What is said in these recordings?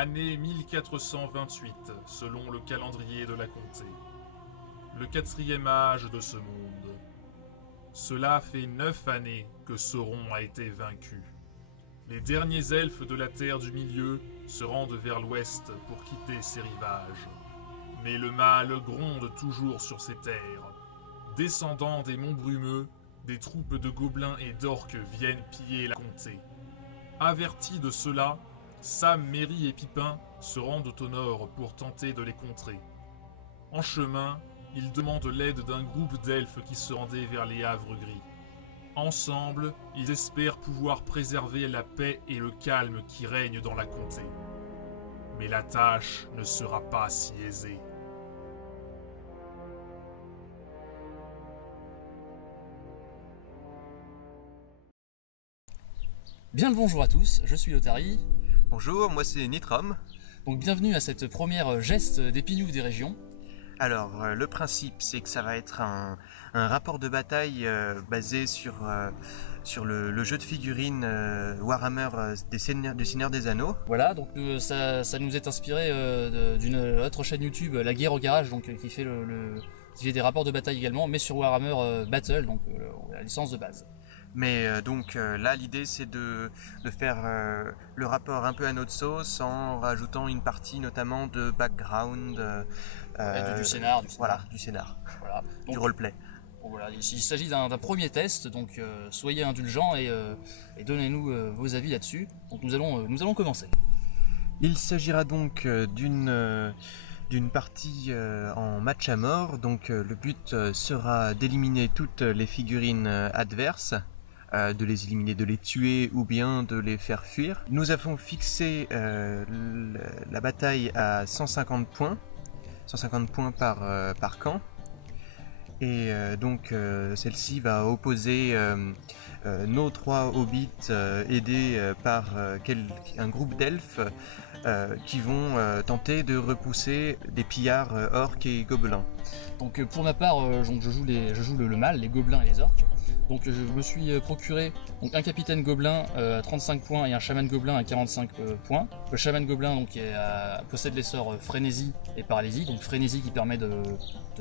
Année 1428, selon le calendrier de la comté. Le 4e âge de ce monde. Cela fait 9 années que Sauron a été vaincu. Les derniers elfes de la Terre du Milieu se rendent vers l'ouest pour quitter ses rivages. Mais le mal gronde toujours sur ces terres. Descendant des monts brumeux, des troupes de gobelins et d'orques viennent piller la comté. Avertis de cela, Sam, Merry et Pipin se rendent au nord pour tenter de les contrer. En chemin, ils demandent l'aide d'un groupe d'elfes qui se rendaient vers les Havres Gris. Ensemble, ils espèrent pouvoir préserver la paix et le calme qui règnent dans la comté. Mais la tâche ne sera pas si aisée. Bien le bonjour à tous, je suis Lotari. Bonjour, moi c'est Nitrom. Donc bienvenue à cette première geste des Pignoufs des régions. Alors, le principe, c'est que ça va être un rapport de bataille basé sur le jeu de figurines Warhammer du Seigneur des Anneaux. Voilà, donc ça nous est inspiré d'une autre chaîne YouTube, La Guerre au Garage, donc qui fait qui fait des rapports de bataille également, mais sur Warhammer Battle, donc la licence de base. Mais donc là, l'idée c'est de faire le rapport un peu à notre sauce en rajoutant une partie notamment de background. Du scénar. Voilà, du scénar. Voilà. Donc, du roleplay. Bon, voilà, il s'agit d'un premier test, donc soyez indulgents et donnez-nous vos avis là-dessus. Donc nous allons commencer. Il s'agira donc d'une partie en match à mort. Donc le but sera d'éliminer toutes les figurines adverses. De les éliminer, de les tuer ou bien de les faire fuir. Nous avons fixé la bataille à 150 points. 150 points par camp. Et donc celle-ci va opposer nos 3 hobbits aidés par un groupe d'elfes qui vont tenter de repousser des pillards orques et gobelins. Donc pour ma part, je joue le mal, les gobelins et les orques. Donc je me suis procuré un capitaine gobelin à 35 points et un chaman gobelin à 45 points. Le chaman gobelin donc, possède les sorts frénésie et paralysie. Donc frénésie qui permet de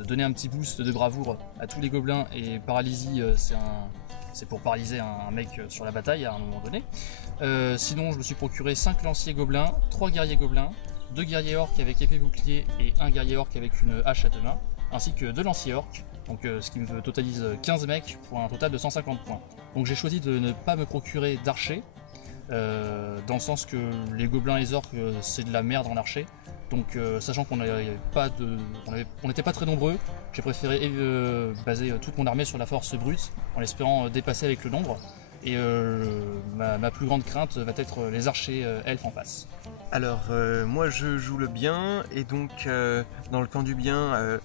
donner un petit boost de bravoure à tous les gobelins, et paralysie c'est pour paralyser un mec sur la bataille à un moment donné. Sinon je me suis procuré 5 lanciers gobelins, 3 guerriers gobelins, 2 guerriers orques avec épée bouclier et 1 guerrier orque avec une hache à 2 mains, ainsi que 2 lanciers orques. Donc ce qui me totalise 15 mecs pour un total de 150 points. Donc j'ai choisi de ne pas me procurer d'archer, dans le sens que les gobelins et les orques c'est de la merde en archer. Donc sachant qu'on n'était pas très nombreux, j'ai préféré baser toute mon armée sur la force brute en espérant dépasser avec le nombre. Et ma plus grande crainte va être les archers elfes en face. Alors moi je joue le bien, et donc dans le camp du bien,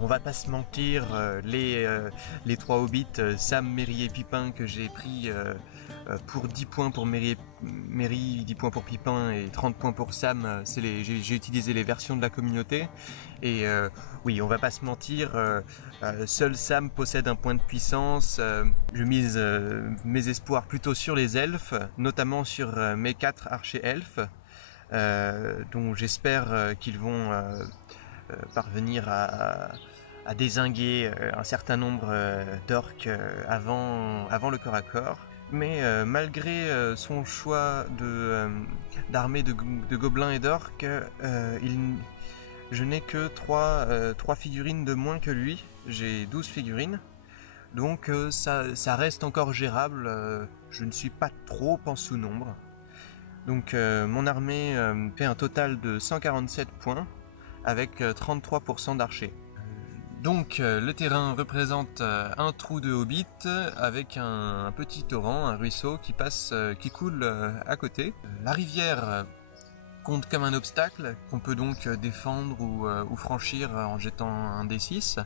on va pas se mentir, les 3 hobbits, Sam, Merry et Pipin, que j'ai pris pour 10 points pour Merry, 10 points pour Pipin et 30 points pour Sam, j'ai utilisé les versions de la communauté. Et oui, on va pas se mentir, seul Sam possède un point de puissance. Je mise mes espoirs plutôt sur les elfes, notamment sur mes 4 archers elfes, dont j'espère qu'ils vont parvenir à dézinguer un certain nombre d'orques avant le corps à corps. Mais malgré son choix d'armée de gobelins et d'orques, je n'ai que 3 figurines de moins que lui. J'ai 12 figurines, donc ça reste encore gérable. Je ne suis pas trop en sous-nombre. Donc mon armée fait un total de 147 points, avec 33% d'archers. Donc le terrain représente un trou de hobbit avec un petit torrent, un ruisseau qui coule à côté. La rivière compte comme un obstacle qu'on peut donc défendre ou franchir en jetant un D6.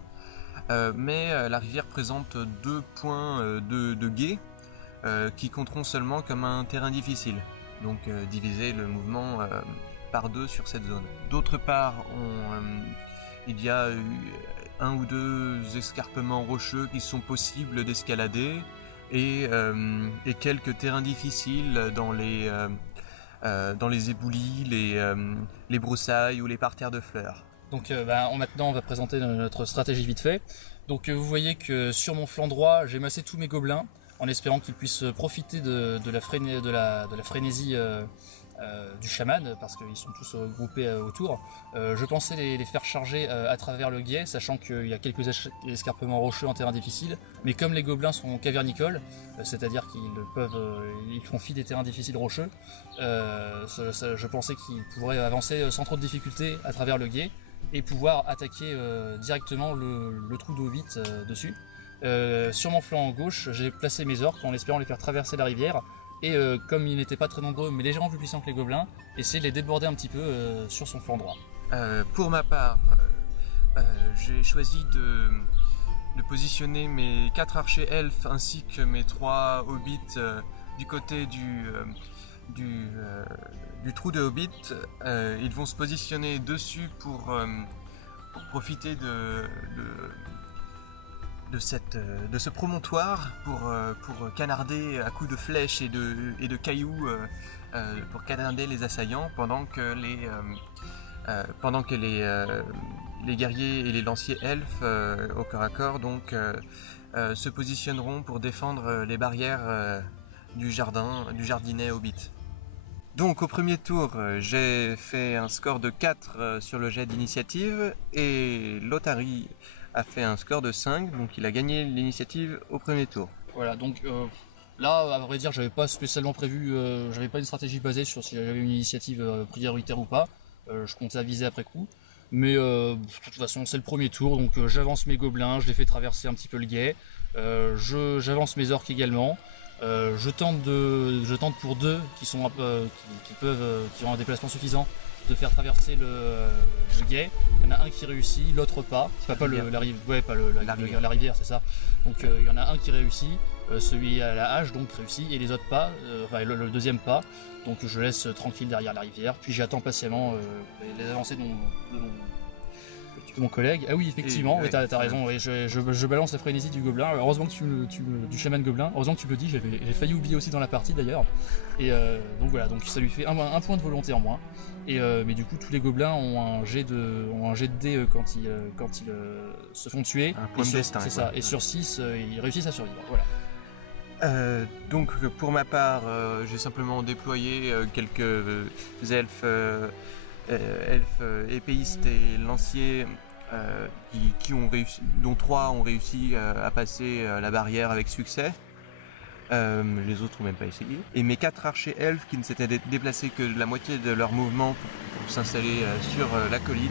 Mais la rivière présente 2 points de guet qui compteront seulement comme un terrain difficile. Donc diviser le mouvement par 2 sur cette zone. D'autre part, il y a 1 ou 2 escarpements rocheux qui sont possibles d'escalader, et quelques terrains difficiles dans les dans les éboulis, les broussailles ou les parterres de fleurs. Donc maintenant on va présenter notre stratégie vite fait. Donc vous voyez que sur mon flanc droit j'ai massé tous mes gobelins en espérant qu'ils puissent profiter de la frénésie du chaman parce qu'ils sont tous groupés autour. Je pensais les faire charger à travers le guet, sachant qu'il y a quelques escarpements rocheux en terrain difficile, mais comme les gobelins sont cavernicoles, c'est-à-dire qu'ils font fi des terrains difficiles rocheux, je pensais qu'ils pourraient avancer sans trop de difficultés à travers le guet et pouvoir attaquer directement le trou de Hobbit dessus. Sur mon flanc gauche, j'ai placé mes orques en espérant les faire traverser la rivière et comme ils n'étaient pas très nombreux mais légèrement plus puissants que les gobelins, essayer de les déborder un petit peu sur son flanc droit. Pour ma part, j'ai choisi de positionner mes 4 archers elfes ainsi que mes 3 hobbits du côté du trou de Hobbit. Ils vont se positionner dessus pour profiter de ce promontoire pour canarder à coups de flèches et de cailloux pour canarder les assaillants pendant que les guerriers et les lanciers elfes au corps à corps se positionneront pour défendre les barrières du jardinet Hobbit. Donc au premier tour, j'ai fait un score de 4 sur le jet d'initiative et Lothari a fait un score de 5, donc il a gagné l'initiative au premier tour. Voilà, donc là, à vrai dire, j'avais pas spécialement prévu, j'avais pas une stratégie basée sur si j'avais une initiative prioritaire ou pas. Je comptais aviser après coup. Mais de toute façon, c'est le premier tour, donc j'avance mes gobelins, je les fais traverser un petit peu le guet. J'avance mes orques également. Je tente pour 2 qui ont un déplacement suffisant de faire traverser le guet. Il y en a un qui réussit, l'autre pas. Enfin, pas la rivière, c'est ça. Donc il y en a un qui réussit, celui à la hache donc réussit, et les autres pas, le deuxième pas. Donc je laisse tranquille derrière la rivière, puis j'attends patiemment les avancées de mon collègue. Ah oui, effectivement, oui, t'as raison, oui, je balance la frénésie du gobelin. Heureusement que du chaman gobelin, heureusement que tu me le dis, j'ai failli oublier aussi dans la partie d'ailleurs. Et donc voilà, donc ça lui fait un point de volonté en moins. Et mais du coup, tous les gobelins ont un jet de dés quand ils se font tuer. Un point de destin. C'est ça. Et sur 6, ils réussissent à survivre. Voilà. Donc pour ma part, j'ai simplement déployé quelques elfes épéistes et lanciers dont 3 ont réussi à passer la barrière avec succès. Les autres n'ont même pas essayé. Et mes 4 archers elfes qui ne s'étaient déplacés que la moitié de leur mouvement pour s'installer sur la colline.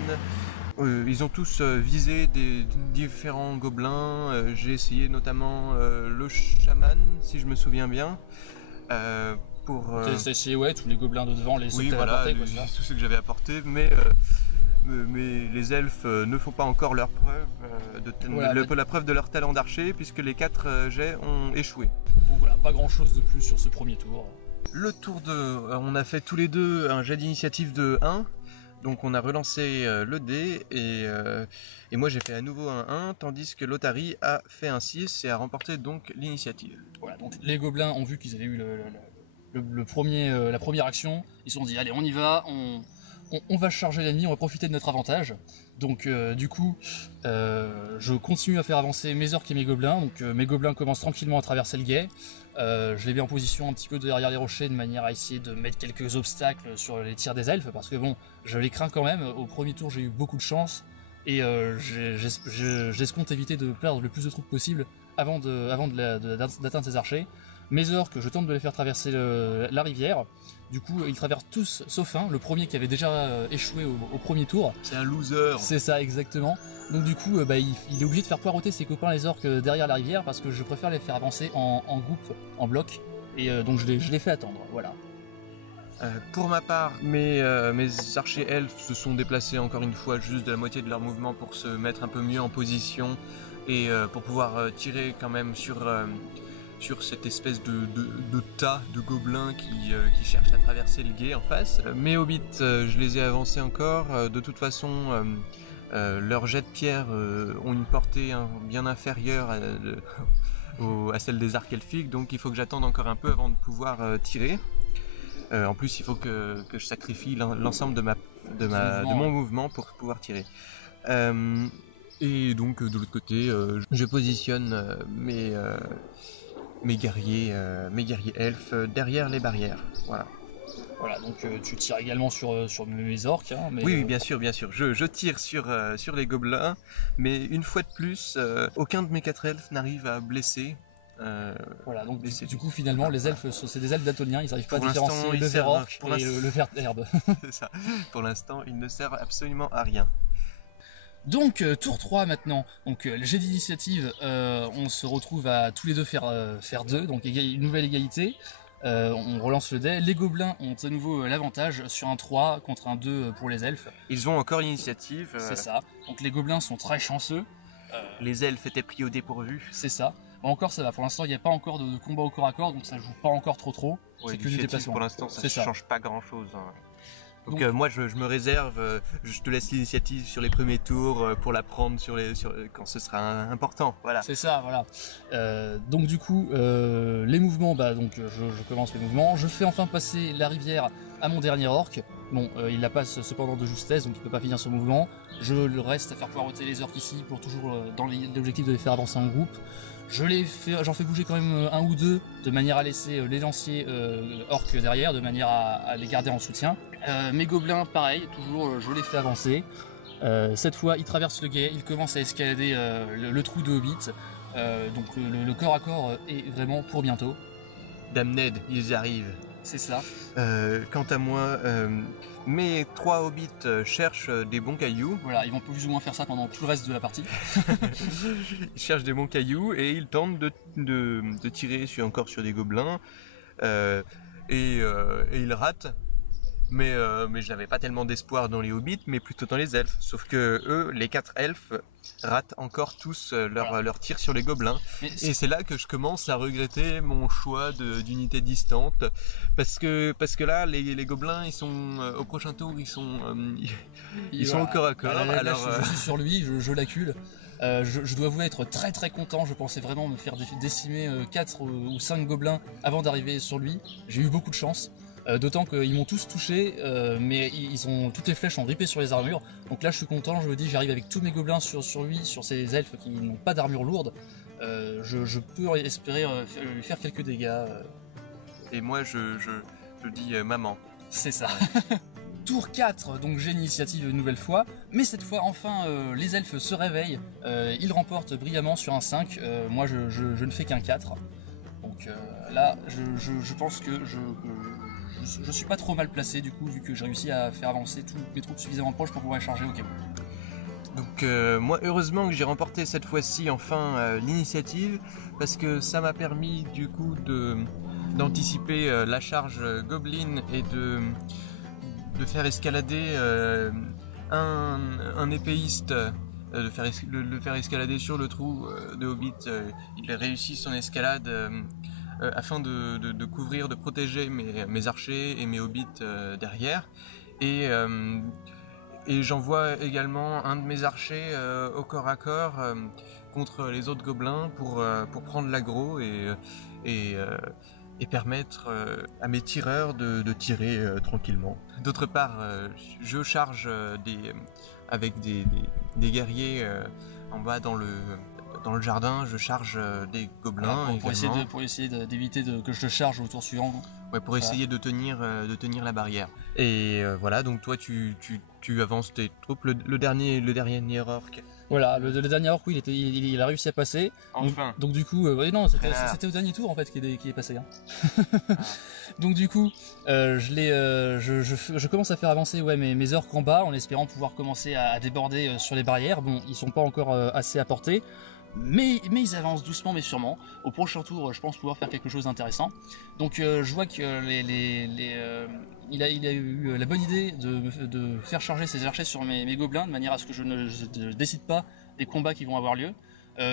Ils ont tous visé des différents gobelins. J'ai essayé notamment le chaman, si je me souviens bien. T'as essayé, ouais, tous les gobelins de devant, les oui, voilà, tous ceux que j'avais apportés, mais les elfes ne font pas encore leur preuve, la preuve de leur talent d'archer, puisque les 4 jets ont échoué. Donc voilà, pas grand chose de plus sur ce premier tour. Le tour 2, on a fait tous les deux un jet d'initiative de 1. Donc on a relancé le dé et moi j'ai fait à nouveau un 1, tandis que Lothari a fait un 6 et a remporté donc l'initiative. Voilà, donc les gobelins ont vu qu'ils avaient eu la première action, ils se sont dit allez on y va, on va charger l'ennemi, on va profiter de notre avantage. Donc du coup, je continue à faire avancer mes orques et mes gobelins. Donc mes gobelins commencent tranquillement à traverser le guet. Je les mets en position un petit peu derrière les rochers de manière à essayer de mettre quelques obstacles sur les tirs des elfes parce que bon, je les crains quand même. Au premier tour, j'ai eu beaucoup de chance et j'escompte éviter de perdre le plus de troupes possible avant d'atteindre ces archers. Mes orques, je tente de les faire traverser la rivière. Du coup, ils traversent tous, sauf un, le premier qui avait déjà échoué au premier tour. C'est un loser. C'est ça, exactement. Donc du coup, il est obligé de faire poireauter ses copains les orques derrière la rivière parce que je préfère les faire avancer en groupe, en bloc. Et donc je les fais attendre, voilà. Pour ma part, mes archers elfes se sont déplacés encore une fois juste de la moitié de leur mouvement pour se mettre un peu mieux en position et pour pouvoir tirer quand même sur cette espèce de tas de gobelins qui cherchent à traverser le gué en face. Mes hobbits, je les ai avancés encore. De toute façon, leurs jets de pierre ont une portée bien inférieure à celle des arcs elfiques, donc il faut que j'attende encore un peu avant de pouvoir tirer. En plus, il faut que je sacrifie l'ensemble de mon mouvement pour pouvoir tirer. Et donc de l'autre côté, je positionne mes guerriers elfes derrière les barrières. Voilà. Voilà, donc tu tires également sur mes orques. Hein, mais, oui, bien sûr. Je tire sur les gobelins, mais une fois de plus, aucun de mes 4 elfes n'arrive à blesser. Voilà, donc du coup finalement les elfes, c'est des elfes d'Atoniens, ils n'arrivent pas à différencier le ver orc et le ver herbe. C'est ça. Pour l'instant, ils ne servent absolument à rien. Donc tour 3 maintenant, donc le jet d'initiative, on se retrouve à tous les deux faire 2, donc une nouvelle égalité. On relance le dé, les gobelins ont à nouveau l'avantage sur un 3 contre un 2 pour les elfes. Ils ont encore l'initiative. C'est ça, donc les gobelins sont très chanceux. Les elfes étaient pris au dépourvu. C'est ça. Bon, encore ça va, pour l'instant il n'y a pas encore de combat au corps à corps, donc ça joue pas encore trop. Ouais, c'est que du déplacement. Pour l'instant ça ne change pas grand chose. Hein. Donc moi je me réserve, je te laisse l'initiative sur les premiers tours pour la prendre quand ce sera important. Voilà. C'est ça, voilà. Donc du coup, les mouvements, donc je commence les mouvements. Je fais enfin passer la rivière à mon dernier orc. Bon, il la passe cependant de justesse, donc il peut pas finir son mouvement. Je le reste à faire poireauter les orcs ici pour toujours dans l'objectif de les faire avancer en groupe. J'en fais bouger quand même un ou deux de manière à laisser les lanciers orques derrière, de manière à les garder en soutien. Mes gobelins, pareil, toujours je les fais avancer. Cette fois, ils traversent le guet, ils commencent à escalader le trou de Hobbit. Donc le corps à corps est vraiment pour bientôt. Damned, ils arrivent. C'est ça. Quant à moi, mes 3 hobbits cherchent des bons cailloux. Voilà, ils vont plus ou moins faire ça pendant tout le reste de la partie. Ils cherchent des bons cailloux et ils tentent de tirer encore sur des gobelins. Et ils ratent. Mais je n'avais pas tellement d'espoir dans les hobbits, mais plutôt dans les elfes. Sauf que eux, les 4 elfes, ratent encore tous leur tir sur les gobelins. Et c'est là que je commence à regretter mon choix d'unité distante. Parce que là, les gobelins, ils sont au prochain tour, ils sont au corps à corps. Je suis sur lui, je l'accule. Je dois avouer être très très content. Je pensais vraiment me faire décimer 4 ou 5 gobelins avant d'arriver sur lui. J'ai eu beaucoup de chance. D'autant qu'ils m'ont tous touché, mais toutes les flèches ont ripé sur les armures. Donc là je suis content, je me dis j'arrive avec tous mes gobelins sur lui, sur ces elfes qui n'ont pas d'armure lourde. Je peux espérer lui faire quelques dégâts. Et moi je dis maman. C'est ça. Tour 4, donc j'ai l'initiative une nouvelle fois, mais cette fois enfin les elfes se réveillent, ils remportent brillamment sur un 5, moi je ne fais qu'un 4. Donc là je pense que je suis pas trop mal placé du coup, vu que j'ai réussi à faire avancer tous mes troupes suffisamment proches pour pouvoir les charger au cas où. Donc moi heureusement que j'ai remporté cette fois-ci enfin l'initiative, parce que ça m'a permis du coup d'anticiper la charge goblin et de faire escalader un épéiste, de le faire escalader sur le trou de Hobbit. Il a réussi son escalade afin de couvrir, de protéger mes archers et mes hobbits derrière. Et j'envoie également un de mes archers au corps à corps contre les autres gobelins pour prendre l'aggro et permettre à mes tireurs de tirer tranquillement. D'autre part, je charge avec des guerriers en bas dans le jardin, je charge des gobelins. Voilà, pour essayer d'éviter que je te charge au tour suivant. Ouais, pour essayer de tenir la barrière. Et voilà, donc toi tu avances tes troupes. Le dernier orc. Voilà, le dernier orc, oui, il a réussi à passer. Enfin. Donc du coup, non, c'était au dernier tour en fait qui est passé. Hein. Donc du coup, je commence à faire avancer mes orcs en bas en espérant pouvoir commencer à déborder sur les barrières. Bon, ils sont pas encore assez à portée. Mais ils avancent doucement mais sûrement. Au prochain tour, je pense pouvoir faire quelque chose d'intéressant. Donc je vois que il a eu la bonne idée de faire charger ses archers sur mes gobelins de manière à ce que je ne décide pas des combats qui vont avoir lieu.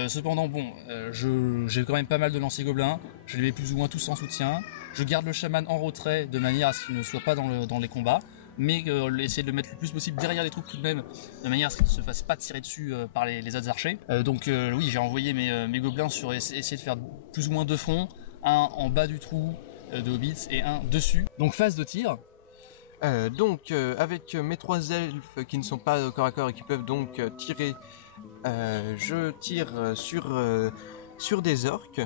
Cependant, bon, j'ai quand même pas mal de lanciers gobelins. Je les mets plus ou moins tous en soutien. Je garde le chaman en retrait de manière à ce qu'il ne soit pas dans les combats. Mais essayer de le mettre le plus possible derrière les troupes tout de même, de manière à ce qu'ils ne se fassent pas tirer dessus par les autres archers. Donc oui, j'ai envoyé mes gobelins sur essayer de faire plus ou moins 2 fronts, un en bas du trou de hobbits et un dessus. Donc phase de tir. Avec mes 3 elfes qui ne sont pas au corps à corps et qui peuvent donc tirer, je tire sur des orques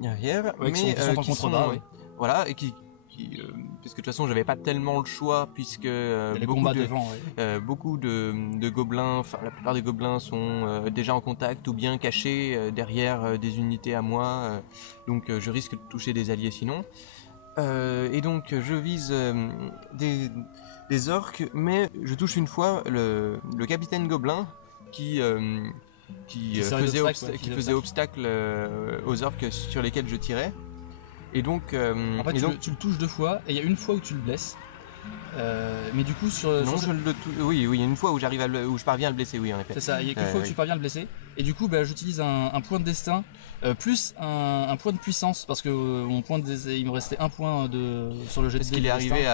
derrière, Ouais, qui sont en contrebas, oui. Voilà, et parce que de toute façon j'avais pas tellement le choix puisque Les combats devant, ouais. beaucoup de gobelins, enfin la plupart des gobelins sont déjà en contact ou bien cachés derrière des unités à moi, donc je risque de toucher des alliés sinon. Et donc je vise des orques, mais je touche une fois le capitaine gobelin qui faisait obstacle aux orques sur lesquels je tirais. Et donc, en fait, tu le touches 2 fois, et il y a une fois où tu le blesses. Mais du coup, oui, il y a une fois où où je parviens à le blesser, oui, en effet. C'est ça, il y a qu'une fois où tu parviens à le blesser. Et du coup, j'utilise un point de destin, plus un point de puissance, parce que mon point de destin, il me restait 1 point sur le jet de dés. Parce qu'il est arrivé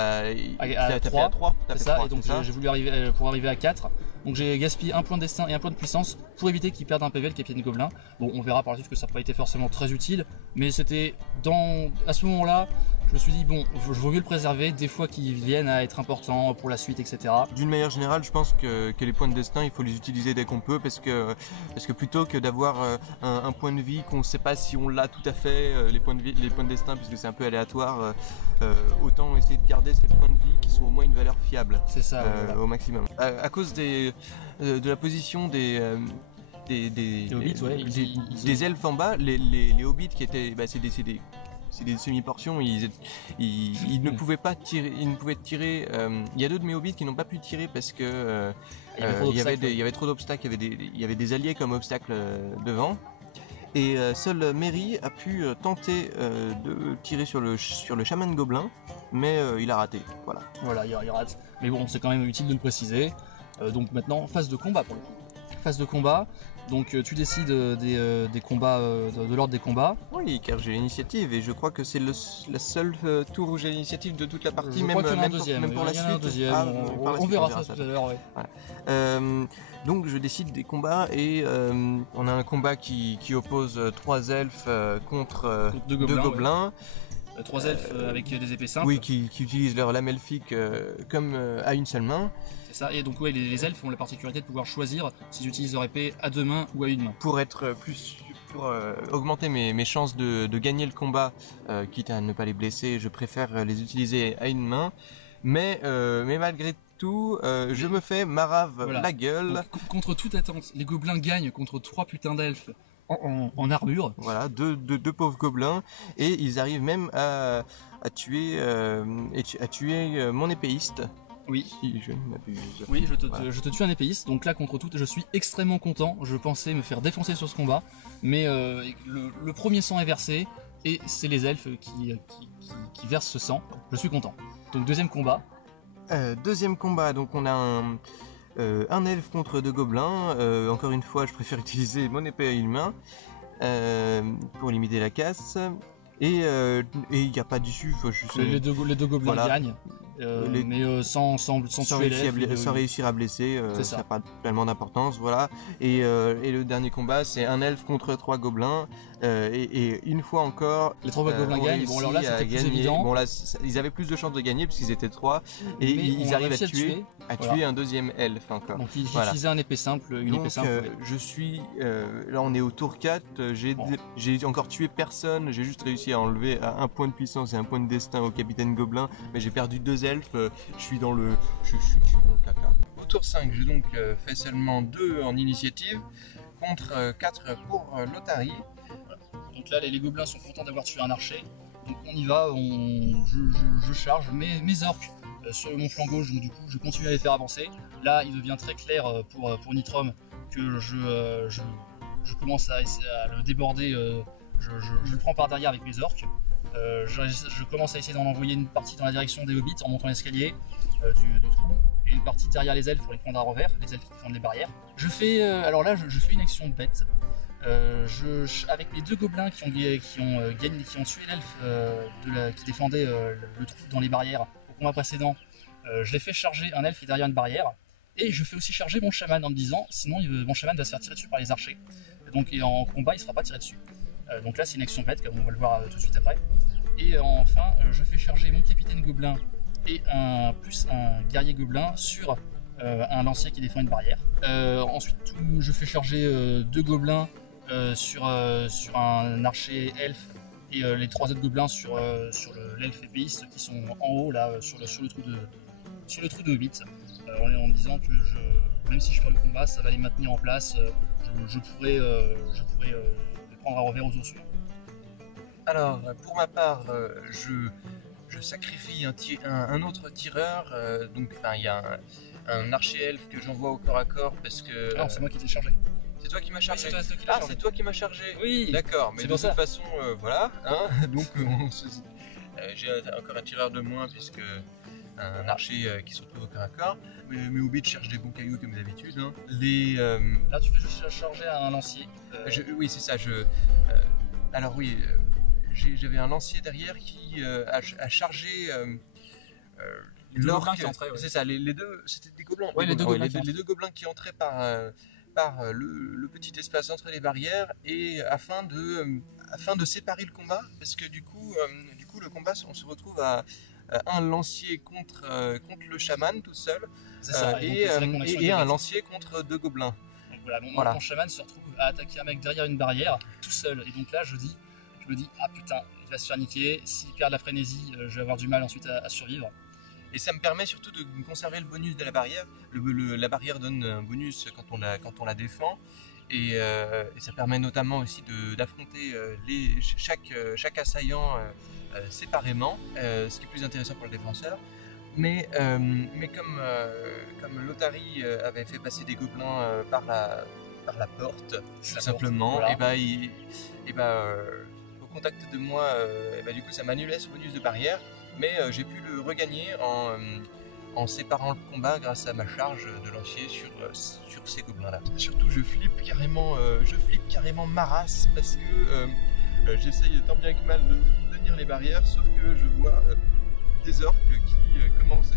à 3. C'est ça, et donc j'ai voulu arriver pour arriver à 4. Donc j'ai gaspillé 1 point de destin et 1 point de puissance pour éviter qu'il perde un PV, le capitaine gobelin. Bon, on verra par la suite que ça n'a pas été forcément très utile, mais c'était à ce moment-là, je me suis dit bon, je vaut mieux le préserver, des fois qu'ils viennent à être importants pour la suite, etc. D'une manière générale, je pense que les points de destin, il faut les utiliser dès qu'on peut, parce que plutôt que d'avoir un point de vie qu'on ne sait pas si on l'a tout à fait, les points de destin, puisque c'est un peu aléatoire, autant essayer de garder ces points de vie qui sont au moins une valeur fiable. C'est ça, au maximum. À cause de la position des hobbits, ouais, des elfes en bas, les hobbits qui étaient, c'est des semi-portions, ils ne pouvaient pas tirer, il y a 2 de mes hobbits qui n'ont pas pu tirer parce que il y avait trop d'obstacles, il y avait des alliés comme obstacles devant. Et seul Merry a pu tenter de tirer sur le chaman gobelin, mais il a raté. Voilà, il rate. Mais bon, c'est quand même utile de le préciser. Donc maintenant, phase de combat pour le coup. Phase de combat. Donc tu décides des combats, de l'ordre des combats. Oui, car j'ai l'initiative et je crois que c'est la seule tour où j'ai l'initiative de toute la partie, même pour la suite. On verra ça tout à l'heure. Ouais. Voilà. Donc je décide des combats et on a un combat qui oppose 3 elfes contre 2 gobelins. 3 elfes avec des épées simples. Oui, qui utilisent leur lame elfique comme à une seule main. C'est ça, et donc ouais, les elfes ont la particularité de pouvoir choisir s'ils utilisent leur épée à 2 mains ou à 1 main. Pour augmenter mes chances de gagner le combat, quitte à ne pas les blesser, je préfère les utiliser à 1 main. Mais malgré tout, je me fais marave la gueule. Donc, contre toute attente, les gobelins gagnent contre 3 putains d'elfes en armure. Voilà, deux pauvres gobelins, et ils arrivent même à tuer mon épéiste. Oui. Si je ne m'abuse. Oui, je te tue un épéiste, donc là contre tout, je suis extrêmement content. Je pensais me faire défoncer sur ce combat, mais le premier sang est versé, et c'est les elfes qui versent ce sang. Je suis content. Donc deuxième combat. Deuxième combat, donc on a un elfe contre 2 gobelins. Encore une fois, je préfère utiliser mon épée à 1 main pour limiter la casse. Et il n'y a pas d'issue. Les deux gobelins gagnent. Mais sans réussir à blesser, ça n'a pas tellement d'importance, voilà. Et le dernier combat, c'est un elfe contre 3 gobelins, et une fois encore, les 3 gobelins gagnent. Bon, alors là, c'était plus évident. Bon, là, ils avaient plus de chances de gagner parce qu'ils étaient 3, et ils arrivent à tuer un deuxième elfe encore. Donc ils utilisaient un épée simple, épée simple. Je suis là, on est au tour 4. J'ai encore tué personne. J'ai juste réussi à enlever 1 point de puissance et 1 point de destin au capitaine gobelin, mais j'ai perdu 2 elfes. Je suis dans le caca. Au tour 5, j'ai donc fait seulement 2 en initiative contre 4 pour Lothari. Donc là, les gobelins sont contents d'avoir tué un archer. Donc on y va, je charge mes orques sur mon flanc gauche, donc du coup je continue à les faire avancer. Là, il devient très clair pour Nitrom que je commence à le déborder, je le prends par derrière avec mes orques. Je commence à essayer d'en envoyer une partie dans la direction des hobbits en montant l'escalier du trou, et une partie derrière les elfes pour les prendre à revers, les elfes qui défendent les barrières. Je fais une action bête. Avec les 2 gobelins qui ont tué l'elfe qui défendait le trou dans les barrières au combat précédent, je les fais charger un elfe qui est derrière une barrière, et je fais aussi charger mon chaman en me disant sinon mon chaman va se faire tirer dessus par les archers, donc en combat il ne sera pas tiré dessus. Donc là c'est une action bête comme on va le voir tout de suite après. Et enfin, je fais charger mon capitaine gobelin et plus un guerrier gobelin sur un lancier qui défend une barrière. Ensuite, je fais charger 2 gobelins sur un archer elfe et les 3 autres gobelins sur l'elfe épéiste qui sont en haut là sur le trou de Hobbit. En me disant que même si je perds le combat, ça va les maintenir en place. Je pourrais les prendre à revers aux ours. Alors, pour ma part, je sacrifie un autre tireur. Donc, il y a un archer elfe que j'envoie au corps à corps parce que. Non, c'est moi qui t'ai chargé. C'est toi qui m'as chargé. Oui, c'est toi qui m'as chargé. Oui. D'accord, mais de toute façon, voilà. Hein, donc, j'ai encore un tireur de moins puisque un archer qui se retrouve au corps à corps. Mais Hobbit cherche des bons cailloux comme d'habitude. Hein. Là, tu fais juste charger un lancier. Oui, c'est ça. Alors oui, j'avais un lancier derrière qui a chargé gobelins qui entraient. Ouais. C'est ça. Les deux, c'était des gobelins. Ouais, les deux gobelins qui entraient par le petit espace entre les barrières et afin de séparer le combat, parce que du coup le combat, on se retrouve à un lancier contre le chaman tout seul, et un lancier contre 2 gobelins. Donc voilà, mon chaman se retrouve à attaquer un mec derrière une barrière tout seul, et donc là je me dis ah putain, il va se faire niquer, s'il perd la frénésie, je vais avoir du mal ensuite à survivre. Et ça me permet surtout de conserver le bonus de la barrière. La barrière donne un bonus quand on la défend. Et ça permet notamment aussi d'affronter chaque assaillant séparément, ce qui est plus intéressant pour le défenseur. Mais comme Lothari avait fait passer des gobelins par la porte, tout simplement, voilà. Au contact de moi, du coup ça m'annulait ce bonus de barrière. Mais j'ai pu le regagner en séparant le combat grâce à ma charge de lancier sur ces gobelins-là. Surtout, je flippe carrément ma race parce que j'essaye tant bien que mal de tenir les barrières, sauf que je vois des orques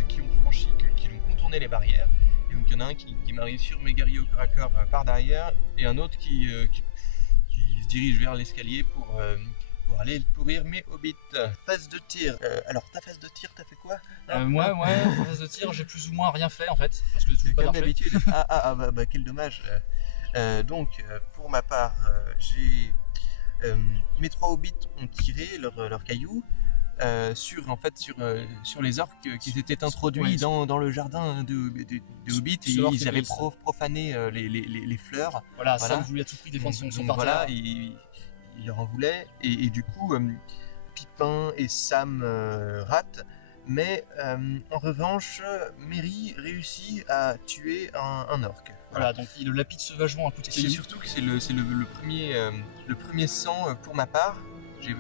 qui ont franchi, qui ont contourné les barrières. Et donc il y en a un qui m'arrive sur mes guerriers au corps à corps par derrière, et un autre qui se dirige vers l'escalier pour aller pourrir mes hobbits. Phase de tir. Alors ta phase de tir, t'as fait quoi? Moi, phase de tir, j'ai plus ou moins rien fait en fait, parce que c'est pas comme d'habitude. Quel dommage. Donc pour ma part, j'ai mes 3 hobbits ont tiré leurs cailloux sur les orques qui s'étaient introduits dans le jardin de Hobbit, et ils avaient profané les fleurs. Voilà, Sam voulait à tout prix défendre son partenaire. Voilà, il leur en voulait, et du coup Pipin et Sam ratent, mais en revanche Merry réussit à tuer un orc. Voilà, donc il le lapide sauvagement à coup de caillou. C'est surtout que c'est le premier sang pour ma part,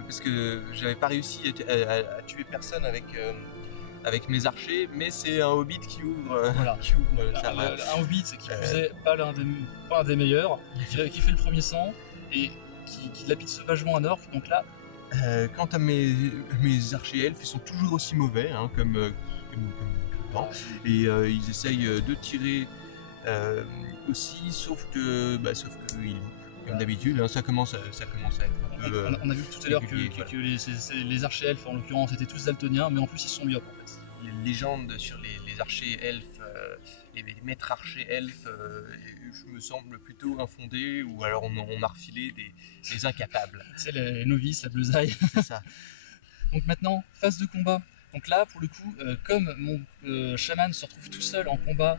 parce que j'avais pas réussi à tuer personne avec mes archers, mais c'est un hobbit qui ouvre, un hobbit qui faisait pas un des meilleurs, qui fait le premier sang et qui lapide sauvagement un orc. Donc là, quant à mes archers elfes, ils sont toujours aussi mauvais, hein, comme tout le temps, et ils essayent de tirer aussi, sauf que comme d'habitude, hein, ça commence à être un peu. On a vu tout à l'heure que les archers elfes en l'occurrence étaient tous daltoniens, mais en plus ils sont myopes en fait. Les légendes sur les archers elfes, les maîtres archers elfes, je me semble plutôt infondées, ou alors on a refilé des incapables. C'est les novices, la bleusaille. C'est ça. Donc maintenant, phase de combat. Donc là, pour le coup, comme mon chaman se retrouve tout seul en combat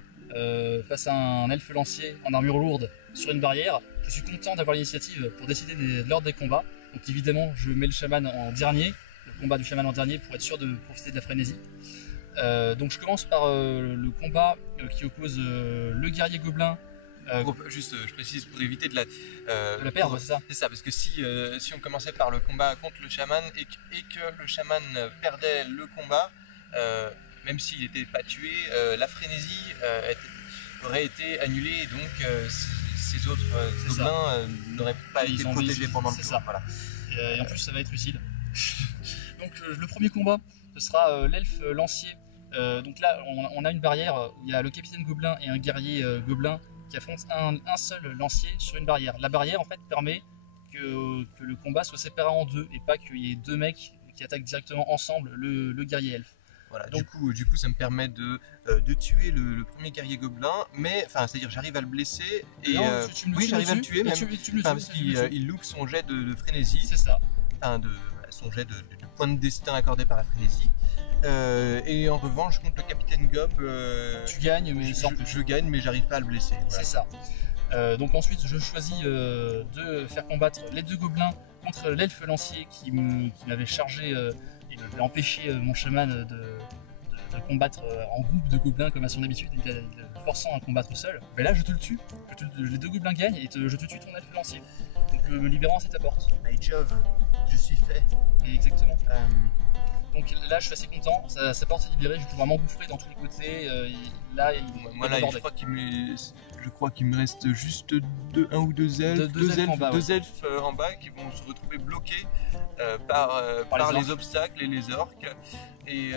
face à un elfe lancier en armure lourde sur une barrière, je suis content d'avoir l'initiative pour décider de l'ordre des combats. Donc évidemment, je mets le chaman en dernier, le combat du chaman en dernier, pour être sûr de profiter de la frénésie. Donc je commence par le combat qui oppose le guerrier gobelin. Je précise pour éviter de la perdre, c'est ça. C'est ça, parce que si on commençait par le combat contre le chaman et que le chaman perdait le combat, même s'il n'était pas tué, la frénésie aurait été annulée, et donc ces autres gobelins n'auraient pas été protégés pendant le tour. Voilà. Et en plus, ça va être utile. Donc le premier combat, ce sera l'elfe lancier. Donc là, on a une barrière où il y a le capitaine gobelin et un guerrier gobelin qui affrontent un seul lancier sur une barrière. La barrière en fait permet que le combat soit séparé en deux, et pas qu'il y ait 2 mecs qui attaquent directement ensemble le guerrier elfe. Voilà, Donc, du coup, ça me permet de tuer le premier guerrier gobelin, mais enfin, c'est-à-dire j'arrive à le blesser et non, tu me oui, tues, j'arrive à le tuer, même tu me le tues, parce tu me le tues. qu'il loupe son jet de frénésie, C'est ça. enfin son jet de point de destin accordé par la frénésie. Et en revanche, contre le capitaine Gob, Tu gagnes, mais sans plus. je gagne, mais j'arrive pas à le blesser. Voilà. C'est ça. Donc ensuite, je choisis de faire combattre les 2 gobelins contre l'elfe lancier qui m'avait chargé et m'avait empêché mon chaman de combattre en groupe de gobelins comme à son habitude, forçant à combattre seul. Mais là, je te le tue. Les 2 gobelins gagnent et je te tue ton elfe lancier. Donc me libérant, c'est ta porte. My job, je suis fait. Et exactement. Donc là, je suis assez content. Sa porte est libérée. Je vais pouvoir m'engouffrer dans tous les côtés. Moi là, je crois qu'il me reste juste un ou deux elfes, deux elfes en bas, deux elfes en bas qui vont se retrouver bloqués par les obstacles et les orques. Et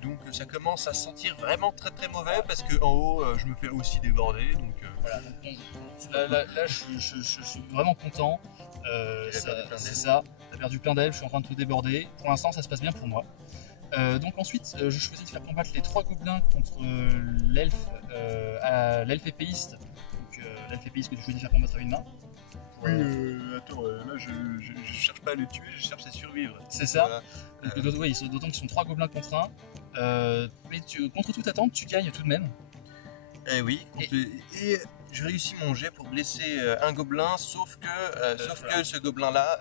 donc ça commence à sentir vraiment très très mauvais parce que en haut je me fais aussi déborder. Donc voilà. Donc, là, je suis vraiment content. C'est ça. T'as perdu plein d'elfes. Je suis en train de te déborder. Pour l'instant, ça se passe bien pour moi. Donc ensuite, je choisis de faire combattre les 3 gobelins contre l'elfe épéiste. Donc l'elfe épéiste que tu choisis de faire combattre à une main. Oui, attends, là je cherche pas à les tuer, je cherche à survivre. C'est ça. Voilà. D'autant qu'ils sont 3 gobelins contre 1. Mais contre toute attente, tu gagnes tout de même. Eh oui, et je réussis mon jet pour blesser un gobelin, sauf que ce gobelin-là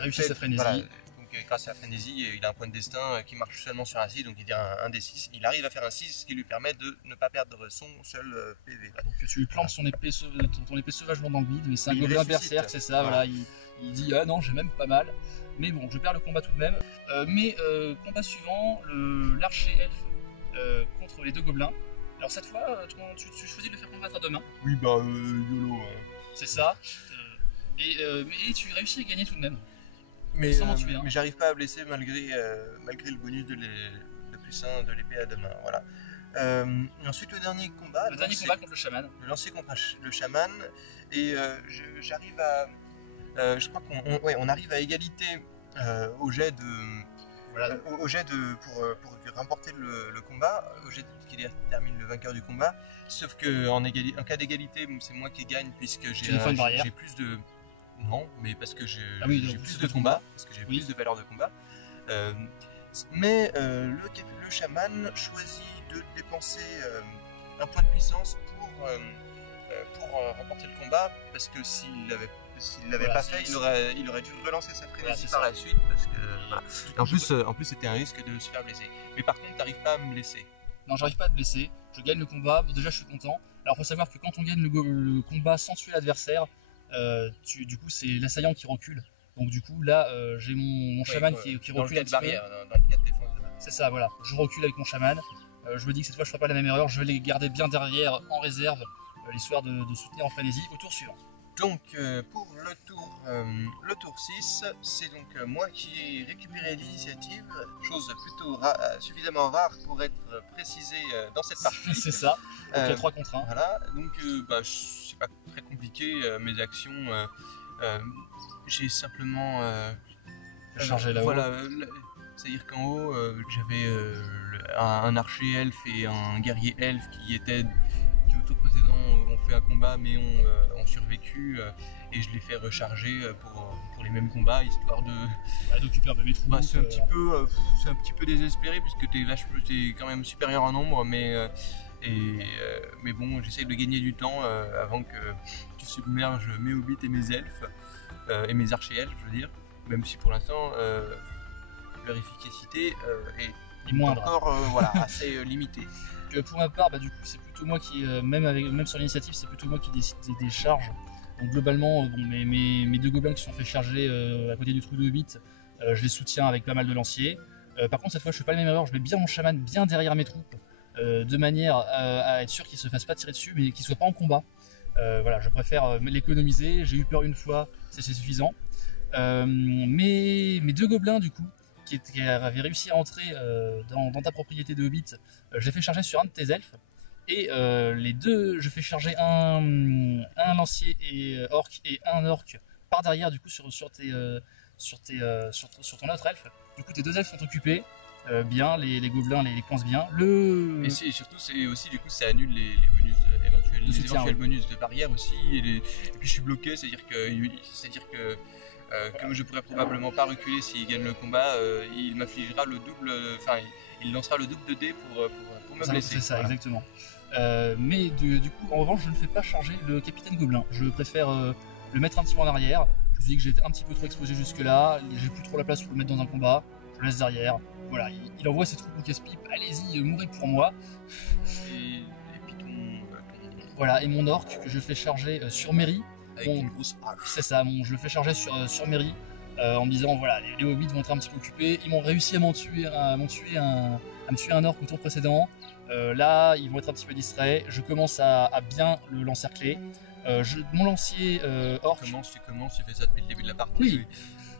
réussit sa frénésie. Voilà, donc, grâce à la frénésie, il a un point de destin qui marche seulement sur un 6, donc il dit un des 6. Il arrive à faire un 6, ce qui lui permet de ne pas perdre son seul PV. Là. Donc tu lui plantes ton épée sauvagement dans le bide, mais c'est un Il gobelin ressuscite. berserk, c'est ça, voilà. Il dit ah non, j'ai même pas mal. Mais bon, je perds le combat tout de même. Combat suivant, l'archer elfe contre les 2 gobelins. Alors cette fois, tu choisis de le faire combattre à 2 mains. Oui, bah YOLO. C'est ça. Mais tu réussis à gagner tout de même. Mais tuer, hein. j'arrive pas à blesser malgré le bonus de plus 1 de l'épée à 2 mains. Voilà. Ensuite, le dernier combat. Le dernier combat contre le chaman. Le lancer contre le chaman. Et j'arrive à. Je crois qu'on arrive à égalité au jet de. Voilà. Pour remporter le combat, au jet qui détermine le vainqueur du combat. Sauf que en cas d'égalité, c'est moi qui gagne puisque j'ai plus de. Non, mais parce que j'ai plus de combats, parce que j'ai plus de valeur de combat. Mais le chaman choisit de dépenser un point de puissance pour remporter le combat, parce que s'il l'avait pas fait, il aurait dû relancer sa frénésie par la suite, parce que voilà. Et en plus c'était un risque de se faire blesser. Mais par contre, t'arrives pas à me blesser. Non, j'arrive pas à te blesser. Je gagne le combat. Bon, déjà, je suis content. Alors, faut savoir que quand on gagne le combat sans tuer l'adversaire, du coup c'est l'assaillant qui recule, donc du coup là j'ai mon chaman qui recule un petit peu dans le cas de défense de barrière. C'est ça, voilà, je recule avec mon chaman. Je me dis que cette fois je ferai pas la même erreur, je vais les garder bien derrière en réserve, l'histoire de soutenir en frénésie au tour suivant. Donc pour le tour 6, c'est donc moi qui ai récupéré l'initiative, chose plutôt suffisamment rare pour être précisée dans cette partie. C'est ça, donc il y a 3 contre 1. Voilà, donc c'est pas très compliqué, mes actions, j'ai simplement chargé là-haut. Voilà, c'est-à-dire qu'en haut, j'avais un archer elfe et un guerrier elfe qui au tour précédent ont fait un combat mais ont survécu, et je les fais recharger pour les mêmes combats, histoire d'occuper un peu mes troupes. C'est un petit peu désespéré puisque t'es quand même supérieur en nombre, mais bon, j'essaie de gagner du temps avant que tu submerges mes hobbits et mes elfes, et mes archers elfes, je veux dire, même si pour l'instant leur efficacité est moindre. Encore assez limitée. Pour ma part, du coup, c'est plutôt moi qui, même sur l'initiative, c'est plutôt moi qui décide des charges. Donc globalement, mes 2 gobelins qui sont fait charger à côté du trou de hobbit, je les soutiens avec pas mal de lanciers. Par contre, cette fois, je fais pas la même erreur, je mets bien mon chaman bien derrière mes troupes, de manière à être sûr qu'ils se fassent pas tirer dessus, mais qu'ils soient pas en combat. Voilà, je préfère l'économiser. J'ai eu peur une fois, c'est suffisant. Mes 2 gobelins, du coup, qui avaient réussi à entrer dans ta propriété de hobbit, je les fais charger sur un de tes elfes. Et les 2, je fais charger un lancier et orc et un orc par derrière, du coup, sur sur ton autre elfe. Du coup tes deux elfes sont occupés bien, les gobelins les coincent bien. Et surtout c'est aussi du coup ça annule les bonus éventuels, De soutien, oui. bonus de barrière aussi et puis je suis bloqué, c'est-à-dire que comme je pourrais probablement pas reculer s'il gagne le combat, il m'affligera le double, enfin il lancera le double de dés pour me blesser. C'est ça, voilà. exactement. Mais du coup, en revanche, je ne fais pas charger le capitaine Gobelin. Je préfère le mettre un petit peu en arrière. Je me suis dit que j'étais un petit peu trop exposé jusque-là. J'ai plus trop la place pour le mettre dans un combat. Je le laisse derrière. Voilà, il envoie ses troupes au casse-pipe. Allez-y, mourrez pour moi. Et puis Voilà, et mon orc que je fais charger sur Mairie. avec une grosse hache. C'est ça, je le fais charger sur Mairie. En me disant voilà, les hobbits vont être un petit peu occupés. Ils m'ont réussi à me tuer un orc au tour précédent. Là, ils vont être un petit peu distraits. Je commence à bien l'encercler. Mon lancier orc. Tu fais ça depuis le début de la partie. Oui,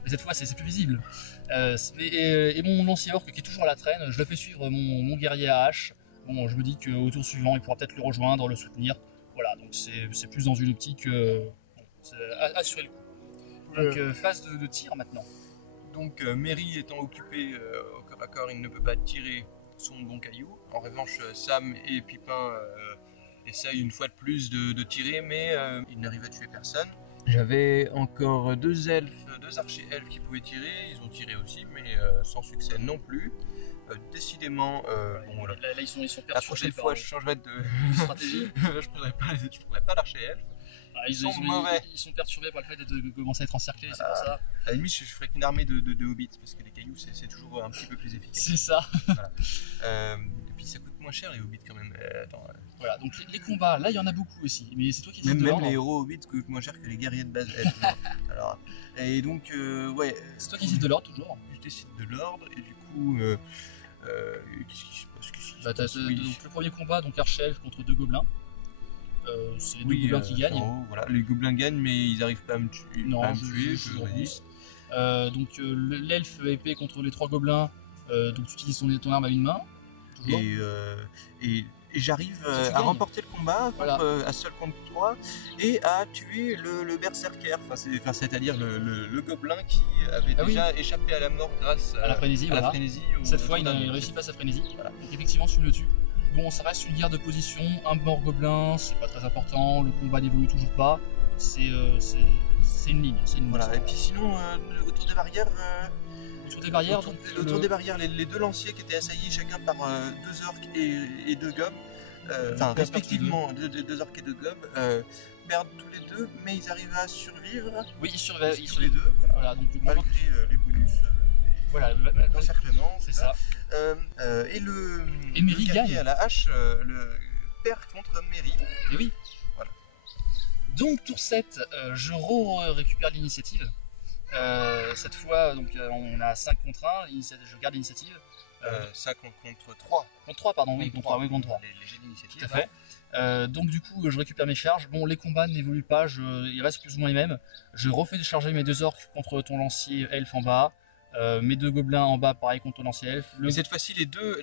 mais cette fois c'est plus visible. Et mon lancier orc qui est toujours à la traîne, je le fais suivre mon guerrier à hache. Bon, je me dis qu'au tour suivant, il pourra peut-être le rejoindre, le soutenir. Voilà, donc c'est plus dans une optique assurer le coup. Donc phase de tir maintenant. Donc Merry étant occupé au corps à corps, il ne peut pas tirer son bon caillou. En revanche, Sam et Pipin essayent une fois de plus de tirer, mais ils n'arrivent à tuer personne. J'avais encore deux archers elfes qui pouvaient tirer. Ils ont tiré aussi, mais sans succès non plus. Décidément, bon, voilà. Là, ils sont perturbés. La prochaine fois, je changerai de stratégie. je prendrai pas l'archer elfe. Ils sont mauvais. Ils sont perturbés par le fait de commencer à être encerclés, c'est pour ça. À la limite, je ferais qu'une armée de hobbits, parce que les cailloux, c'est toujours un petit peu plus efficace. C'est ça. Voilà. Et puis ça coûte moins cher les hobbits quand même. Voilà, donc les combats, là il y en a beaucoup aussi, mais c'est toi qui décides de même l'ordre. les héros hobbits coûtent moins cher que les guerriers de base. Alors, et donc, ouais. C'est toi qui décides de l'ordre toujours. Je décide de l'ordre, et du coup, qu'est-ce qui se passe Donc le premier combat, donc archer-elfe contre deux gobelins. C'est les deux gobelins qui gagnent. Voilà, les gobelins gagnent, mais ils n'arrivent pas à me tuer. Non, je repousse. Donc l'elfe épée contre les trois gobelins. Donc tu utilises ton arme à une main. Et j'arrive à remporter le combat à seul contre 3 et à tuer le berserker, c'est-à-dire le gobelin qui avait déjà échappé à la mort grâce à la frénésie. La frénésie cette fois, il ne réussit pas sa frénésie. Voilà. Donc effectivement, tu le tues. Bon, ça reste une guerre de position, un mort gobelin, c'est pas très important, le combat n'évolue toujours pas, c'est une ligne. Voilà. Et puis sinon, autour des barrières... Autour des barrières, les deux lanciers qui étaient assaillis chacun par deux orques et deux gobes, respectivement deux orques et deux gobes, perdent tous les deux, mais ils arrivent à survivre. Oui, ils survivent tous les deux, voilà, donc, malgré les bonus. Voilà, l'encerclement, c'est ça. Et le Merry guerrier gagne à la hache le perd contre Merry. Et oui. Voilà. Donc tour 7, je récupère l'initiative. Cette fois, donc, on a 5 contre 1, je garde l'initiative. 5 contre 3. Contre 3, pardon, oui, contre 3. Les jets d'initiative. Tout à fait. Donc du coup, je récupère mes charges. Bon, les combats n'évoluent pas, ils restent plus ou moins les mêmes. Je refais charger mes deux orques contre ton lancier elfe en bas. Mes deux gobelins en bas, pareil contre ton lancier elfe. Mais cette fois-ci, les deux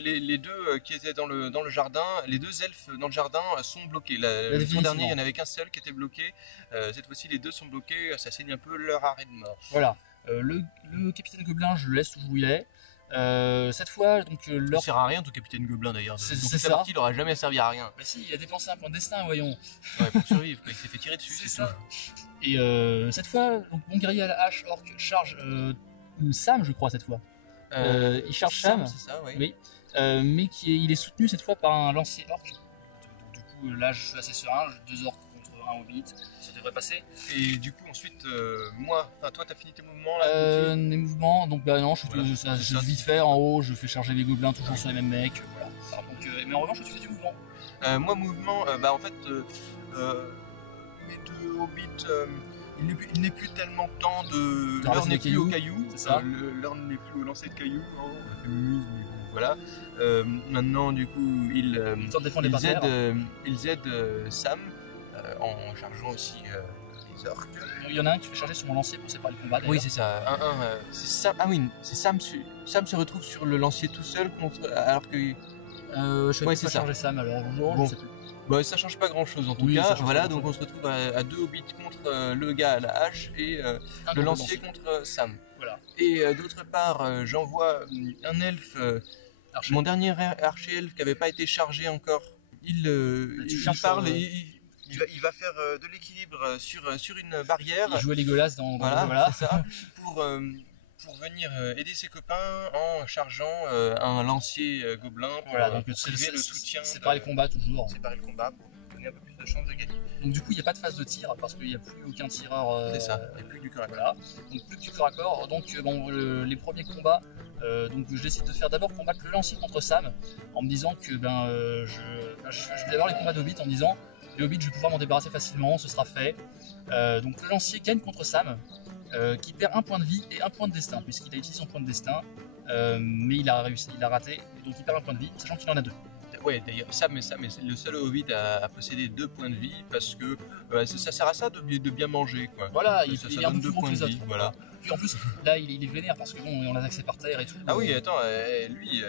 qui étaient dans le jardin, les deux elfes dans le jardin sont bloqués. Le tour dernier, il n'y en avait qu'un seul qui était bloqué. Cette fois-ci, les deux sont bloqués. Ça signe un peu leur arrêt de mort. Voilà. Le capitaine gobelin, je le laisse toujours où il est. Cette fois, donc il ne sert à rien, ton capitaine gobelin d'ailleurs. C'est ça. Partie, il n'aura jamais servi à rien. Mais si, il a dépensé un point de destin, voyons. Ouais, pour survivre, il s'est fait tirer dessus. C'est ça. Tout. Et cette fois, donc, mon guerrier à la hache orc charge Sam, je crois, cette fois. Il charge Sam, c'est ça, oui. Mais il est soutenu cette fois par un lancier orc. Donc, du coup, là, je suis assez serein. J'ai deux orcs contre un hobbit. Ça devrait passer. Et du coup, ensuite, toi, t'as fini tes mouvements là Les mouvements, donc non, je vite fait en haut, je fais charger les gobelins toujours sur les mêmes mecs. Voilà. Donc, mais en revanche, tu fais du mouvement. Moi, mouvement, en fait, mes deux hobbits. Il n'est plus tellement temps de. L'heure n'est plus au caillou. C'est ça. L'heure n'est plus au lancer de caillou. On a fait mais bon, voilà. Maintenant, du coup, ils aident Sam en chargeant aussi les orques. Il y en a un qui fait charger sur mon lancier pour séparer le combat. Oui, c'est ça. C'est Sam. Ah oui, c'est Sam. Sam se retrouve sur le lancier tout seul alors que. Je vais charger Sam alors. Bon. Je sais plus. Bah, ça change pas grand chose en tout cas. Voilà, donc on se retrouve à deux hobbits contre le gars à la hache et le lancier contre Sam. Voilà. Et d'autre part, j'envoie un elfe, mon dernier archer elfe qui n'avait pas été chargé encore. Il parle, il va faire de l'équilibre sur une barrière. Il jouait les Legolas voilà. C'est ça, pour venir aider ses copains en chargeant un lancier gobelin pour, voilà, donc priver le soutien. Séparer le combat toujours. Séparer le combat pour donner un peu plus de chances de gagner. Donc du coup il n'y a pas de phase de tir parce qu'il n'y a plus aucun tireur. C'est ça, il n'y a plus que du corps à corps. Voilà. Donc plus que du corps à corps. Donc les premiers combats, donc je décide de faire d'abord combattre le lancier contre Sam en me disant que je vais d'abord les combats d'Hobbit en me disant le Hobbit je vais pouvoir m'en débarrasser facilement, ce sera fait. Donc le lancier gagne contre Sam. Qui perd un point de vie et un point de destin, puisqu'il a utilisé son point de destin, mais il a raté, et donc il perd un point de vie, sachant qu'il en a 2. Ouais, d'ailleurs, Sam est le seul Hobbit à posséder 2 points de vie, parce que ça sert à ça de bien manger, quoi. Voilà, ça il est un donne peu 2 plus gros points que les de vie, autres. voilà. Puis en plus, là, il est vénère, parce que bon, on l'a axé par terre et tout. Ah oui, attends, lui,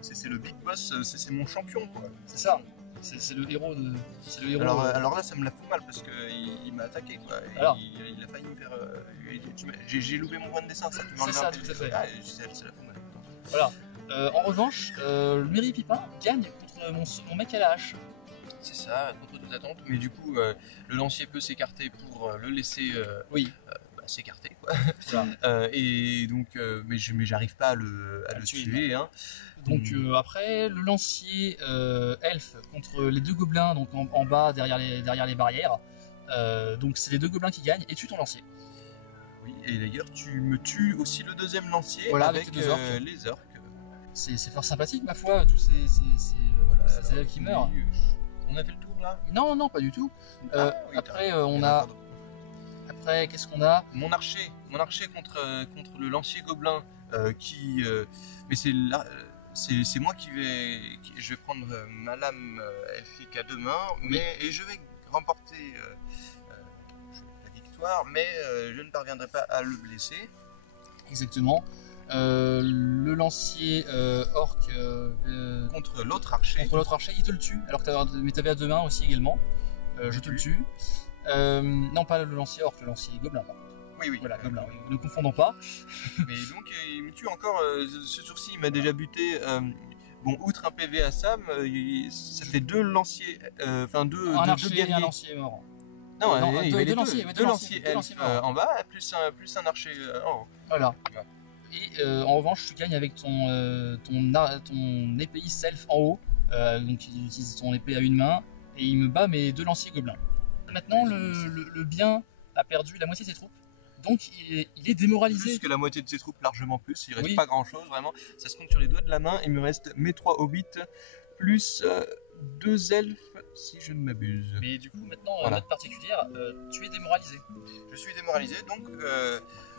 c'est le big boss, c'est mon champion, quoi. C'est ça. C'est le héros de. C'est le héros. Alors là, ça me la fout mal parce qu'il m'a attaqué, quoi. Il a failli me faire. J'ai loupé mon point de dessin, ça. C'est ça, tout à fait. Ah, ça la fout mal. Voilà. En revanche, Merry Pipin gagne contre mon mec à la hache. C'est ça, contre toute attente. Mais du coup, le lancier peut s'écarter pour le laisser. S'écarter, quoi. Voilà. Et donc, mais j'arrive pas à le tuer. Hein. Donc après, le lancier elfe contre les 2 gobelins, donc en bas derrière les barrières. Donc c'est les 2 gobelins qui gagnent et tue ton lancier. Oui, et d'ailleurs tu me tues aussi le deuxième lancier voilà, avec les orques. C'est fort sympathique ma foi, tous ces élèves qui meurent. On a fait le tour là? Non, pas du tout. Oui, après on a... Après qu'est-ce qu'on a? Mon archer contre le lancier gobelin qui... mais c'est moi qui vais prendre ma lame elfique à 2 mains, et je vais remporter la victoire, mais je ne parviendrai pas à le blesser. Exactement. Le lancier orc contre l'autre archer. Il te le tue, alors que mais t'avais à 2 mains aussi également. Je te le tue. Non, pas le lancier orc, le lancier gobelin. Oui. Voilà, gobelin. Ne confondons pas. Mais donc il me tue encore. Ce tour-ci, il m'a déjà buté. Bon, outre un PV à Sam, ça fait 2 lanciers, enfin 2 guerriers. Et un lancier mort. Non, il y avait deux lanciers elfes en bas, plus un archer en haut. Voilà. Et en revanche, tu gagnes avec ton épéiste elfe en haut. Donc il utilise ton épée à 1 main et il me bat mes 2 lanciers gobelins. Maintenant, le bien a perdu la moitié de ses troupes. Donc il est démoralisé. Plus que la moitié de ses troupes, largement plus. Il reste pas grand chose, vraiment. Ça se compte sur les doigts de la main. Il me reste mes 3 hobbits, plus 2 elfes, si je ne m'abuse. Mais du coup, maintenant, note particulière, tu es démoralisé. Je suis démoralisé, donc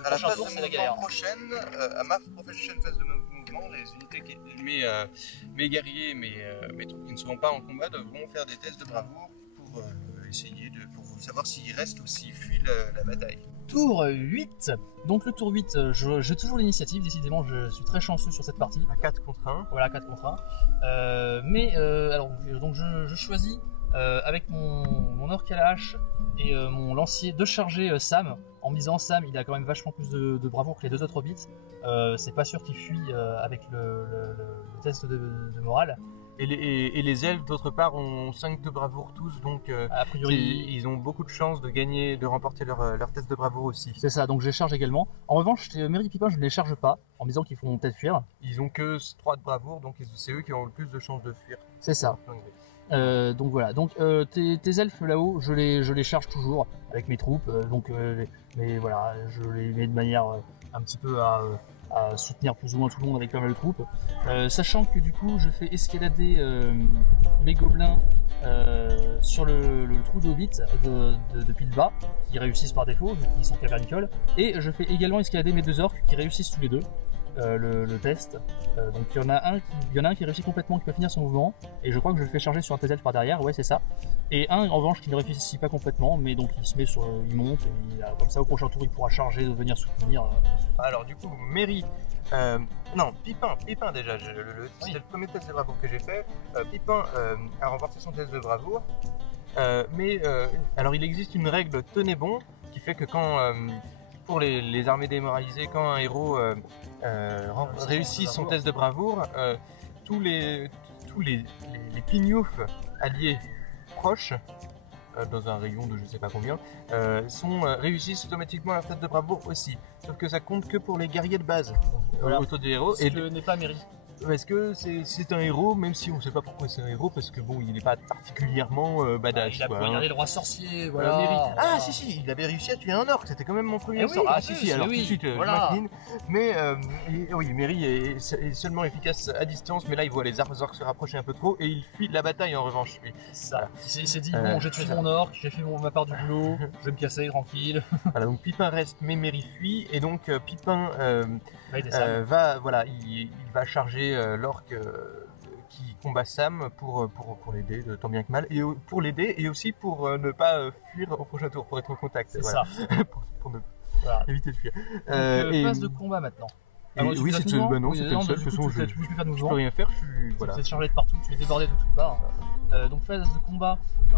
à la phase de mouvement prochaine, à ma prochaine phase de mouvement, les unités mes guerriers, mes troupes qui ne seront pas en combat devront faire des tests de bravoure pour essayer pour savoir s'ils restent ou s'ils fuient la bataille. Tour 8. Donc le tour 8, j'ai toujours l'initiative, décidément je suis très chanceux sur cette partie. À 4 contre 1. Voilà, 4 contre 1. Donc je choisis avec mon orc à la hache et mon lancier de charger Sam, en me disant Sam il a quand même vachement plus de bravoure que les 2 autres hobbits. C'est pas sûr qu'il fuit avec le test de morale. Et les elfes d'autre part ont 5 de bravoure tous, donc a priori ils ont beaucoup de chances de gagner, de remporter leur test de bravoure aussi. C'est ça, donc je les charge également. En revanche, Merry Pipin je ne les charge pas, en me disant qu'ils font peut-être fuir. Ils ont que 3 de bravoure, donc c'est eux qui ont le plus de chances de fuir. C'est ça. Donc voilà, donc tes elfes là-haut, je les charge toujours avec mes troupes, mais voilà, je les mets de manière un petit peu à soutenir plus ou moins tout le monde avec pas mal de troupes, sachant que du coup je fais escalader mes gobelins sur le trou d'Hobbit depuis le bas, qui réussissent par défaut vu qu'ils sont cavernicoles, et je fais également escalader mes 2 orques qui réussissent tous les 2 le test. Donc il y en a un qui réussit complètement, qui peut finir son mouvement, et je crois que je le fais charger sur un tes elfes par derrière, ouais c'est ça, et un en revanche qui ne réussit pas complètement, mais donc il monte et comme ça au prochain tour il pourra charger, de venir soutenir. Alors du coup Pipin déjà, c'était le premier test de bravoure que j'ai fait. Pipin a remporté son test de bravoure, alors il existe une règle tenez bon qui fait que quand pour les armées démoralisées, quand un héros réussit son test de bravoure, tous les pignoufs alliés proches, dans un rayon de je sais pas combien, réussissent automatiquement leur test de bravoure aussi. Sauf que ça compte que pour les guerriers de base, autour du héros. Ce que n'est pas Merry. Parce que c'est un héros, même si on ne sait pas pourquoi c'est un héros, parce que bon, il n'est pas particulièrement badass. Il a regardé le roi sorcier, Voilà. voilà. Ah si, il avait réussi à tuer un orc, c'était quand même mon premier sort. oui, Ah si, alors oui, tout de suite, voilà. je m'incline. Mais oui, Merry est seulement efficace à distance, mais là il voit les orcs se rapprocher un peu trop et il fuit la bataille en revanche. Et Ça. Il s'est dit, bon, j'ai tué mon orc, j'ai fait ma part du boulot, je vais me casser tranquille. voilà, donc Pipin reste, mais Merry fuit, et donc Pipin Va aider Sam. il va charger l'orc qui combat Sam pour l'aider tant bien que mal, et pour l'aider et aussi pour ne pas fuir au prochain tour, pour être en contact. C'est voilà. ça. pour Voilà. éviter de fuir. Donc, phase de combat maintenant. Oui, c'était le seul, de toute façon, je peux rien faire, Tu es chargé de partout, tu es débordé de toutes parts. Donc phase de combat,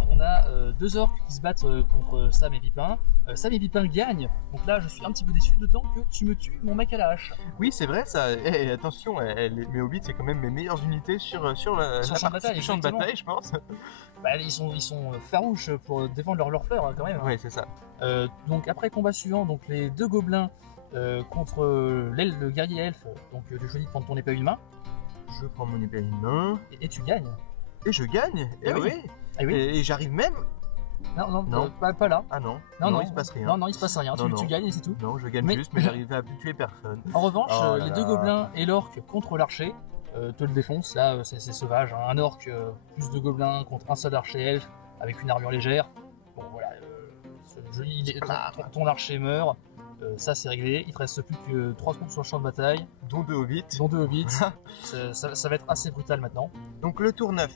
on a deux orques qui se battent contre Sam et Pipin. Sam et Pipin gagnent, donc là je suis un petit peu déçu d'autant que tu me tues mon mec à la hache. Oui, c'est vrai ça. Et attention, mes hobbits c'est quand même mes meilleures unités sur la champ de bataille, je pense. Bah, ils sont farouches pour défendre leur fleur hein, quand même. Oui, c'est ça. Donc après combat suivant, donc les deux gobelins contre le guerrier elfe, donc tu choisis de prendre ton épée à une main. Je prends mon épée à une main. Et tu gagnes. Et je gagne. Et oui. Et oui. Et j'arrive même. Non. Pas là. Ah non. Non, il se passe rien. Non, il se passe rien. Tu gagnes et c'est tout. Non, je gagne juste, mais j'arrive à tuer personne. En revanche, les deux gobelins et l'orc contre l'archer te le défoncent. Là, c'est sauvage. Hein. Un orc plus de gobelins contre un seul archer elfe avec une armure légère. Bon, voilà. Ton archer meurt. Ça c'est réglé, il te reste plus que 3 troupes sur le champ de bataille, dont 2 hobbits. ça va être assez brutal maintenant. Donc le tour 9,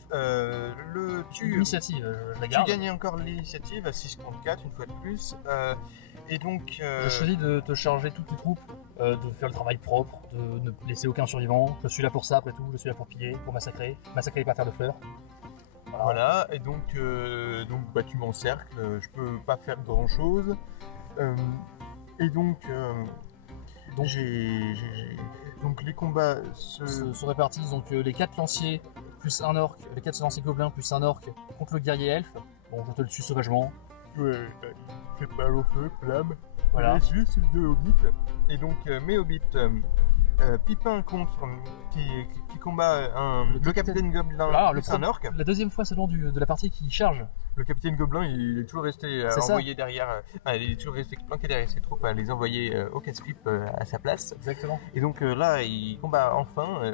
l'initiative, je la garde. Tu gagnes encore l'initiative à 6 contre 4, une fois de plus. Et donc. Je choisis de te charger toutes tes troupes, de faire le travail propre, de ne laisser aucun survivant. Je suis là pour ça après tout, je suis là pour piller, pour massacrer les parterres de fleurs. Voilà, et donc tu m'encercles, je peux pas faire grand chose. Et donc les combats se répartissent, donc les 4 lanciers plus un orc, les 4 lanciers gobelins plus un orc contre le guerrier elfe. Bon, je te le tue sauvagement. Ouais, il fait pas au feu, flamme. Voilà. Il reste juste 2 hobbits. Et donc mes hobbits, Pipin qui combat le capitaine gobelin plus un orc. La deuxième fois seulement de la partie qui charge. Le capitaine gobelin, il est toujours resté envoyé derrière, il est toujours resté planqué derrière ses troupes à les envoyer au casse-pipe à sa place. Exactement. Et donc là, il combat enfin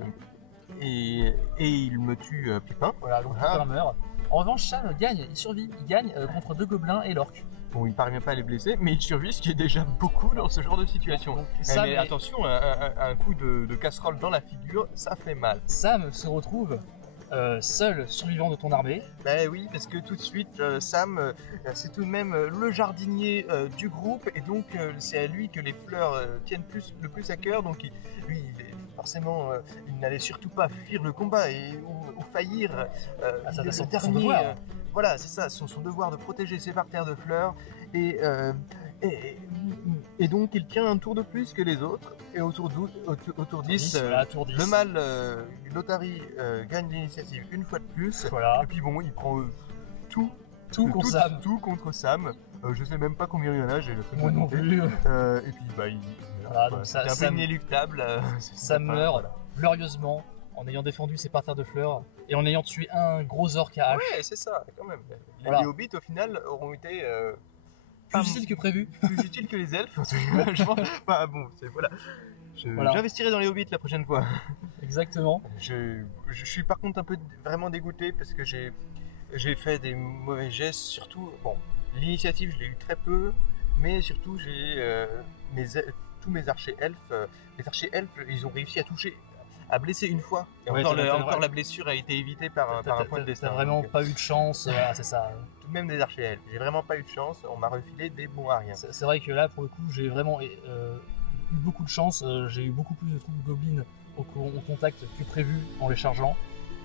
et il me tue Pipin. Voilà, donc Pipin meurt. En revanche, Sam gagne, il survit, il gagne contre 2 gobelins et l'orc. Bon, il parvient pas à les blesser, mais il survit, ce qui est déjà beaucoup dans ce genre de situation. Donc, mais attention, un coup de casserole dans la figure, ça fait mal. Sam se retrouve seul survivant de ton armée. Ben oui, parce que tout de suite, Sam, c'est tout de même le jardinier du groupe, et donc c'est à lui que les fleurs tiennent le plus à cœur. Donc forcément, il n'allait surtout pas fuir le combat ou faillir. Ça va son devoir. Voilà, c'est ça, son devoir de protéger ses parterres de fleurs. Et donc il tient un tour de plus que les autres. Et au tour 10, le mâle Lothari gagne l'initiative une fois de plus. Voilà. Et puis bon, il prend tout contre Sam. Je sais même pas combien il y en a, j'ai le fait de non plus. Et puis c'est un peu inéluctable. Sam meurt glorieusement en ayant défendu ses parterres de fleurs et en ayant tué un gros orc à hache. Ouais, c'est ça, quand même. Les hobbits au final auront été plus utiles que prévu. Plus utiles que les elfes. Je pense. Enfin, bon, voilà. J'investirai dans les hobbits la prochaine fois. Exactement. Je suis par contre un peu vraiment dégoûté parce que j'ai fait des mauvais gestes. Surtout, bon, l'initiative je l'ai eu très peu, mais surtout j'ai tous mes archers elfes. Les archers elfes, ils ont réussi à blesser une fois. Et encore la blessure a été évitée par un point de destin. T'as vraiment pas eu de chance, c'est ça. Tout de même des archers elfes. J'ai vraiment pas eu de chance, on m'a refilé des bons à rien. C'est vrai que là, pour le coup, j'ai vraiment eu beaucoup de chance. J'ai eu beaucoup plus de troupes gobelines au contact que prévu en les chargeant.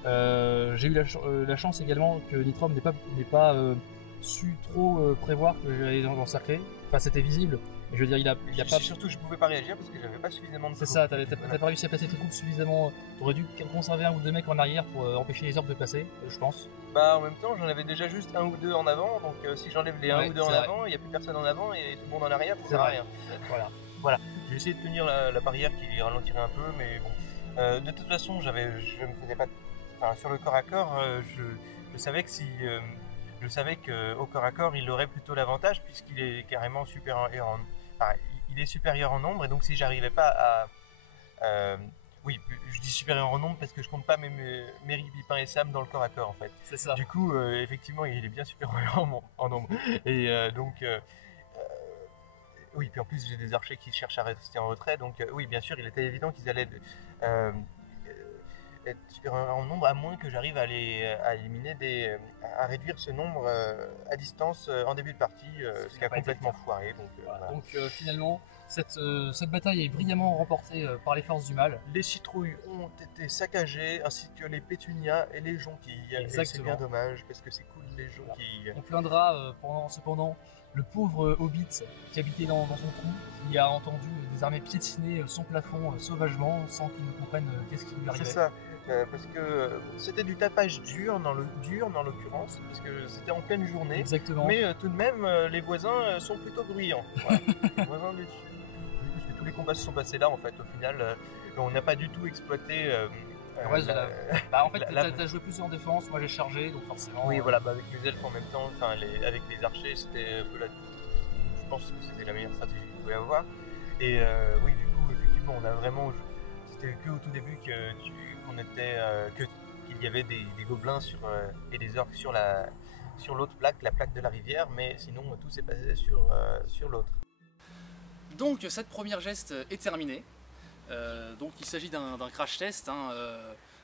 J'ai eu la chance également que Nitrom n'ait pas su trop prévoir que j'allais l'encercler. Enfin, c'était visible. Mais je veux dire, il a pas. Surtout, je pouvais pas réagir parce que j'avais pas suffisamment de C'est troupes. ça, t'as pas réussi à placer tes troupes suffisamment. T'aurais dû conserver un ou deux mecs en arrière pour empêcher les orques de passer, je pense. Bah en même temps, j'en avais déjà juste un ou deux en avant, donc si j'enlève les un ou deux en c'est vrai. avant, il n'y a plus personne en avant et tout le monde en arrière, ça C'est sert à vrai. rien. Voilà. J'ai essayé de tenir la barrière qui ralentirait un peu, mais bon. De toute façon, je me faisais pas. Enfin, sur le corps à corps, je savais que je savais qu'au corps à corps, il aurait plutôt l'avantage puisqu'il est carrément supérieur il est supérieur en nombre, et donc si j'arrivais pas à oui, je dis supérieur en nombre parce que je compte pas Merry, Pipin et Sam dans le corps à corps en fait. C'est ça. Du coup, effectivement, il est bien supérieur en nombre. Et oui, puis en plus j'ai des archers qui cherchent à rester en retrait, donc oui, bien sûr, il était évident qu'ils allaient être supérieurs en nombre, à moins que j'arrive à éliminer à réduire ce nombre à distance en début de partie, ce qui a complètement foiré. Donc, voilà. Donc finalement, cette bataille est brillamment remportée par les forces du mal. Les citrouilles ont été saccagées, ainsi que les pétunias et les jonquilles. Et c'est bien dommage parce que c'est cool les jonquilles. On plaindra cependant le pauvre hobbit qui habitait dans son trou, qui a entendu des armées piétiner son plafond sauvagement sans qu'il ne comprenne qu'est-ce qui lui arrivait. C'est ça, parce que c'était du tapage dur dans l'occurrence, parce que c'était en pleine journée. Exactement. Mais tout de même, les voisins sont plutôt bruyants. Voilà. Les voisins du dessus. Parce que tous les combats se sont passés là en fait. Au final, on n'a pas du tout exploité. En fait, t'as joué plus en défense, moi j'ai chargé, donc forcément. Oui, voilà, avec les elfes en même temps, avec les archers, c'était un peu je pense que c'était la meilleure stratégie qu'il pouvait avoir. Et oui, du coup, effectivement, on a vraiment. C'était que au tout début qu'il y avait des gobelins et des orques sur l'autre plaque, la plaque de la rivière, mais sinon tout s'est passé sur l'autre. Donc cette première geste est terminée. Donc il s'agit d'un crash test, hein,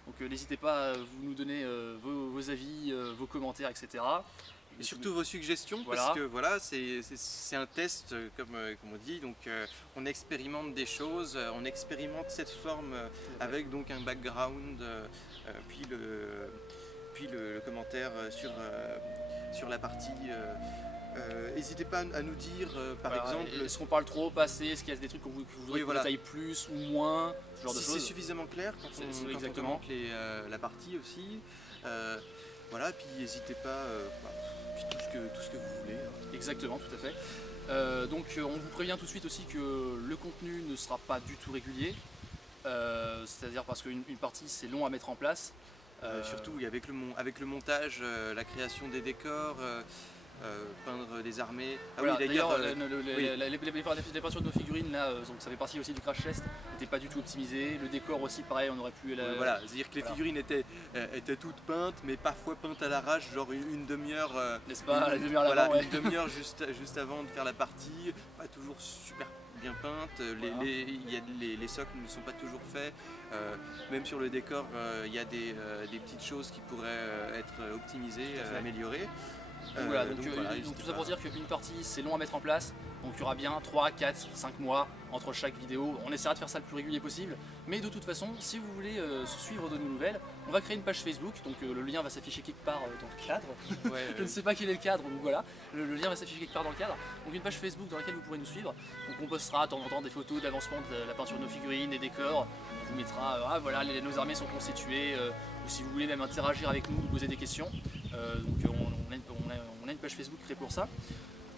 donc n'hésitez pas à nous donner vos avis, vos commentaires, etc. Et surtout vos suggestions, voilà. Parce que voilà, c'est un test, comme on dit, donc on expérimente des choses, on expérimente cette forme avec donc un background, puis le commentaire sur la partie. N'hésitez pas à nous dire, par exemple... Est-ce qu'on parle trop, pas assez, est-ce qu'il y a des trucs que vous voudriez qu'on détaille plus ou moins, ce genre de choses. C'est suffisamment clair quand on commente la partie aussi. Voilà, puis n'hésitez pas, puis tout ce que vous voulez. Exactement, tout à fait. Donc on vous prévient tout de suite aussi que le contenu ne sera pas du tout régulier. C'est-à-dire parce qu'une partie c'est long à mettre en place. Surtout oui, avec le montage, la création des décors, peindre des armées. Voilà, oui, d'ailleurs, les peintures de nos figurines, là, donc ça fait partie aussi du crash test, n'étaient pas du tout optimisées. Le décor aussi, pareil, on aurait pu. Voilà, c'est-à-dire que les figurines étaient toutes peintes, mais parfois peintes à l'arrache, genre une demi-heure. N'est-ce pas, la demi-heure voilà, ouais. Une demi-heure juste avant de faire la partie, pas toujours super bien peintes. Les socles ne sont pas toujours faits. Même sur le décor, il y a des petites choses qui pourraient être optimisées, améliorées. Donc voilà, donc tout ça pour dire qu'une partie c'est long à mettre en place, donc il y aura bien 3, 4, 5 mois entre chaque vidéo. On essaiera de faire ça le plus régulier possible, mais de toute façon, si vous voulez suivre de nos nouvelles, on va créer une page Facebook, donc le lien va s'afficher quelque part dans le cadre. Je ne sais pas quel est le cadre, donc voilà, le lien va s'afficher quelque part dans le cadre. Donc une page Facebook dans laquelle vous pourrez nous suivre. Donc on postera de temps en temps des photos d'avancement de la peinture de nos figurines, des décors. On vous mettra, voilà, nos armées sont constituées, ou si vous voulez même interagir avec nous, poser des questions. Donc on a une page Facebook créée pour ça.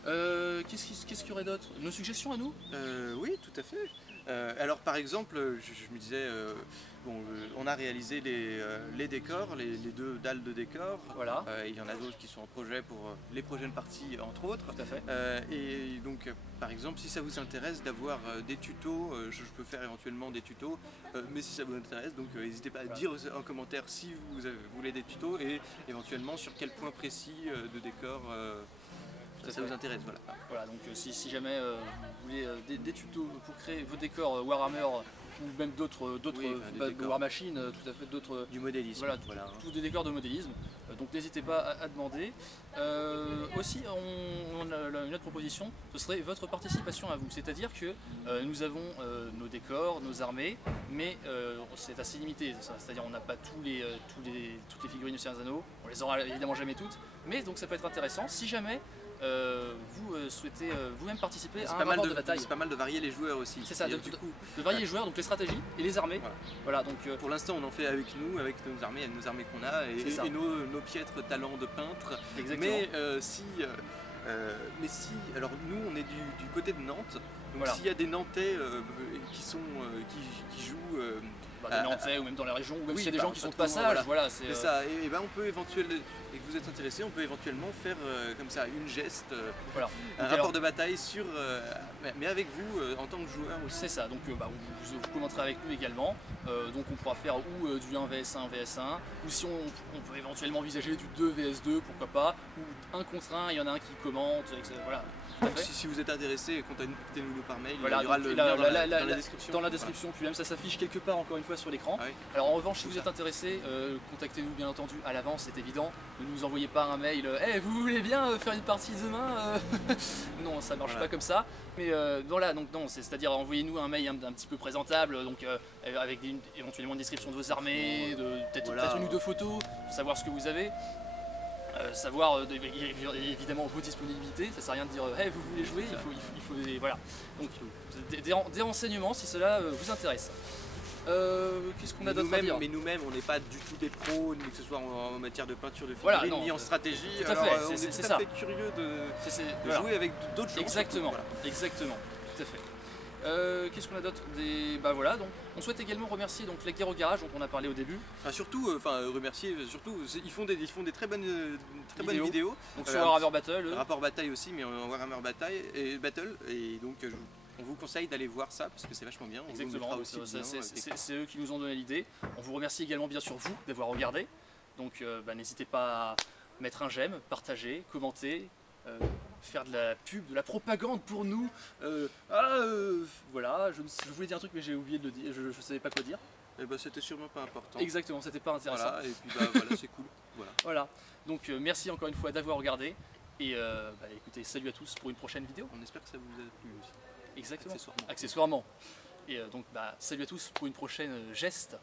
Qu'est-ce qu'il y aurait d'autre? Nos suggestions à nous? Oui, tout à fait. Alors par exemple, je me disais, on a réalisé les décors, les 2 dalles de décors. Voilà. Il y en a d'autres qui sont en projet pour les prochaines parties, entre autres. Tout à fait. Et donc, par exemple, si ça vous intéresse d'avoir des tutos, je peux faire éventuellement des tutos. Mais si ça vous intéresse, donc n'hésitez pas à dire en commentaire si vous voulez des tutos et éventuellement sur quel point précis de décor ça vous intéresse. Voilà, donc si jamais vous voulez des tutos pour créer vos décors Warhammer ou même d'autres War Machine, tout à fait d'autres. Du modélisme. Voilà, tous des décors de modélisme. Donc n'hésitez pas à demander. Aussi, on a une autre proposition, ce serait votre participation à vous. C'est-à-dire que nous avons nos décors, nos armées, mais c'est assez limité. C'est-à-dire on n'a pas toutes les figurines du Seigneur des Anneaux. On les aura évidemment jamais toutes, mais donc ça peut être intéressant si jamais vous souhaitez vous-même participer à un rapport de bataille. C'est pas mal de varier les joueurs aussi. C'est ça, de varier les joueurs, donc les stratégies et les armées. Voilà donc, pour l'instant, on en fait avec nous, avec nos armées qu'on a, et nos piètres talents de peintre. Exactement. Mais si, alors nous, on est du côté de Nantes. Donc voilà. S'il y a des Nantais qui jouent des Nantais ou même dans la région, ou même s'il y a des gens qui sont de passage, passage, voilà, c'est ça. Et ben on peut éventuellement, et que vous êtes intéressé, on peut éventuellement faire comme ça une geste, voilà. un rapport de bataille sur, mais avec vous en tant que joueur aussi. C'est ça. Donc vous commenterez avec nous également. Donc on pourra faire ou du 1 vs 1 vs 1, ou si on peut éventuellement envisager du 2 vs 2, pourquoi pas, ou 1 contre 1, il y en a un qui commente, etc. Voilà. Si vous êtes intéressé, contactez-nous par mail, voilà, il y aura le lien dans la description. Dans la description, puis même ça s'affiche quelque part encore une fois sur l'écran. Ah oui. Alors en revanche, si vous êtes intéressé, contactez-nous bien entendu à l'avance, c'est évident. Ne nous envoyez pas un mail, hey, vous voulez bien faire une partie demain Non, ça marche pas comme ça. Mais voilà, donc non, c'est-à-dire envoyez-nous un mail un petit peu présentable, donc avec éventuellement une description de vos armées, peut-être une ou deux photos, pour savoir ce que vous avez. Savoir évidemment vos disponibilités, ça sert à rien de dire hey, vous voulez jouer, il faut voilà. Donc des renseignements si cela vous intéresse. Qu'est-ce qu'on a d'autre à dire? Mais nous-mêmes, on n'est pas du tout des pros, ni que ce soit en matière de peinture de figurines, ni en stratégie. Tout à fait, on est tout à fait curieux de jouer avec d'autres gens. Exactement, exactement, tout à fait. Qu'est-ce qu'on a d'autre? Voilà, donc on souhaite également remercier donc la guerre au garage dont on a parlé au début. Remercier surtout, ils font des très bonnes vidéos. Donc sur Warhammer Battle. Rapport bataille aussi, mais en Warhammer Battle, et donc on vous conseille d'aller voir ça parce que c'est vachement bien. Exactement, c'est eux qui nous ont donné l'idée. On vous remercie également bien sûr vous d'avoir regardé. Donc n'hésitez pas à mettre un j'aime, partager, commenter. Faire de la pub, de la propagande pour nous. Voilà, je voulais dire un truc mais j'ai oublié de le dire, je savais pas quoi dire. C'était sûrement pas important. Exactement, c'était pas intéressant. Voilà, et puis c'est cool. Voilà, donc merci encore une fois d'avoir regardé. Et écoutez, salut à tous pour une prochaine vidéo. On espère que ça vous a plu aussi. Exactement, accessoirement. Et donc salut à tous pour une prochaine geste.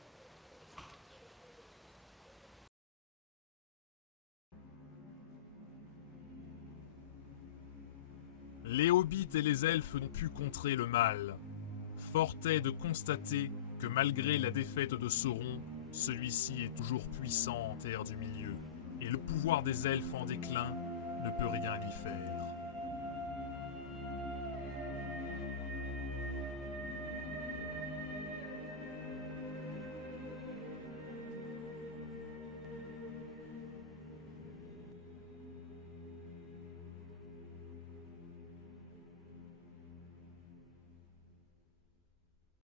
Les hobbits et les elfes n'ont pu contrer le mal. Fort est de constater que malgré la défaite de Sauron, celui-ci est toujours puissant en Terre du Milieu, et le pouvoir des elfes en déclin ne peut rien y faire.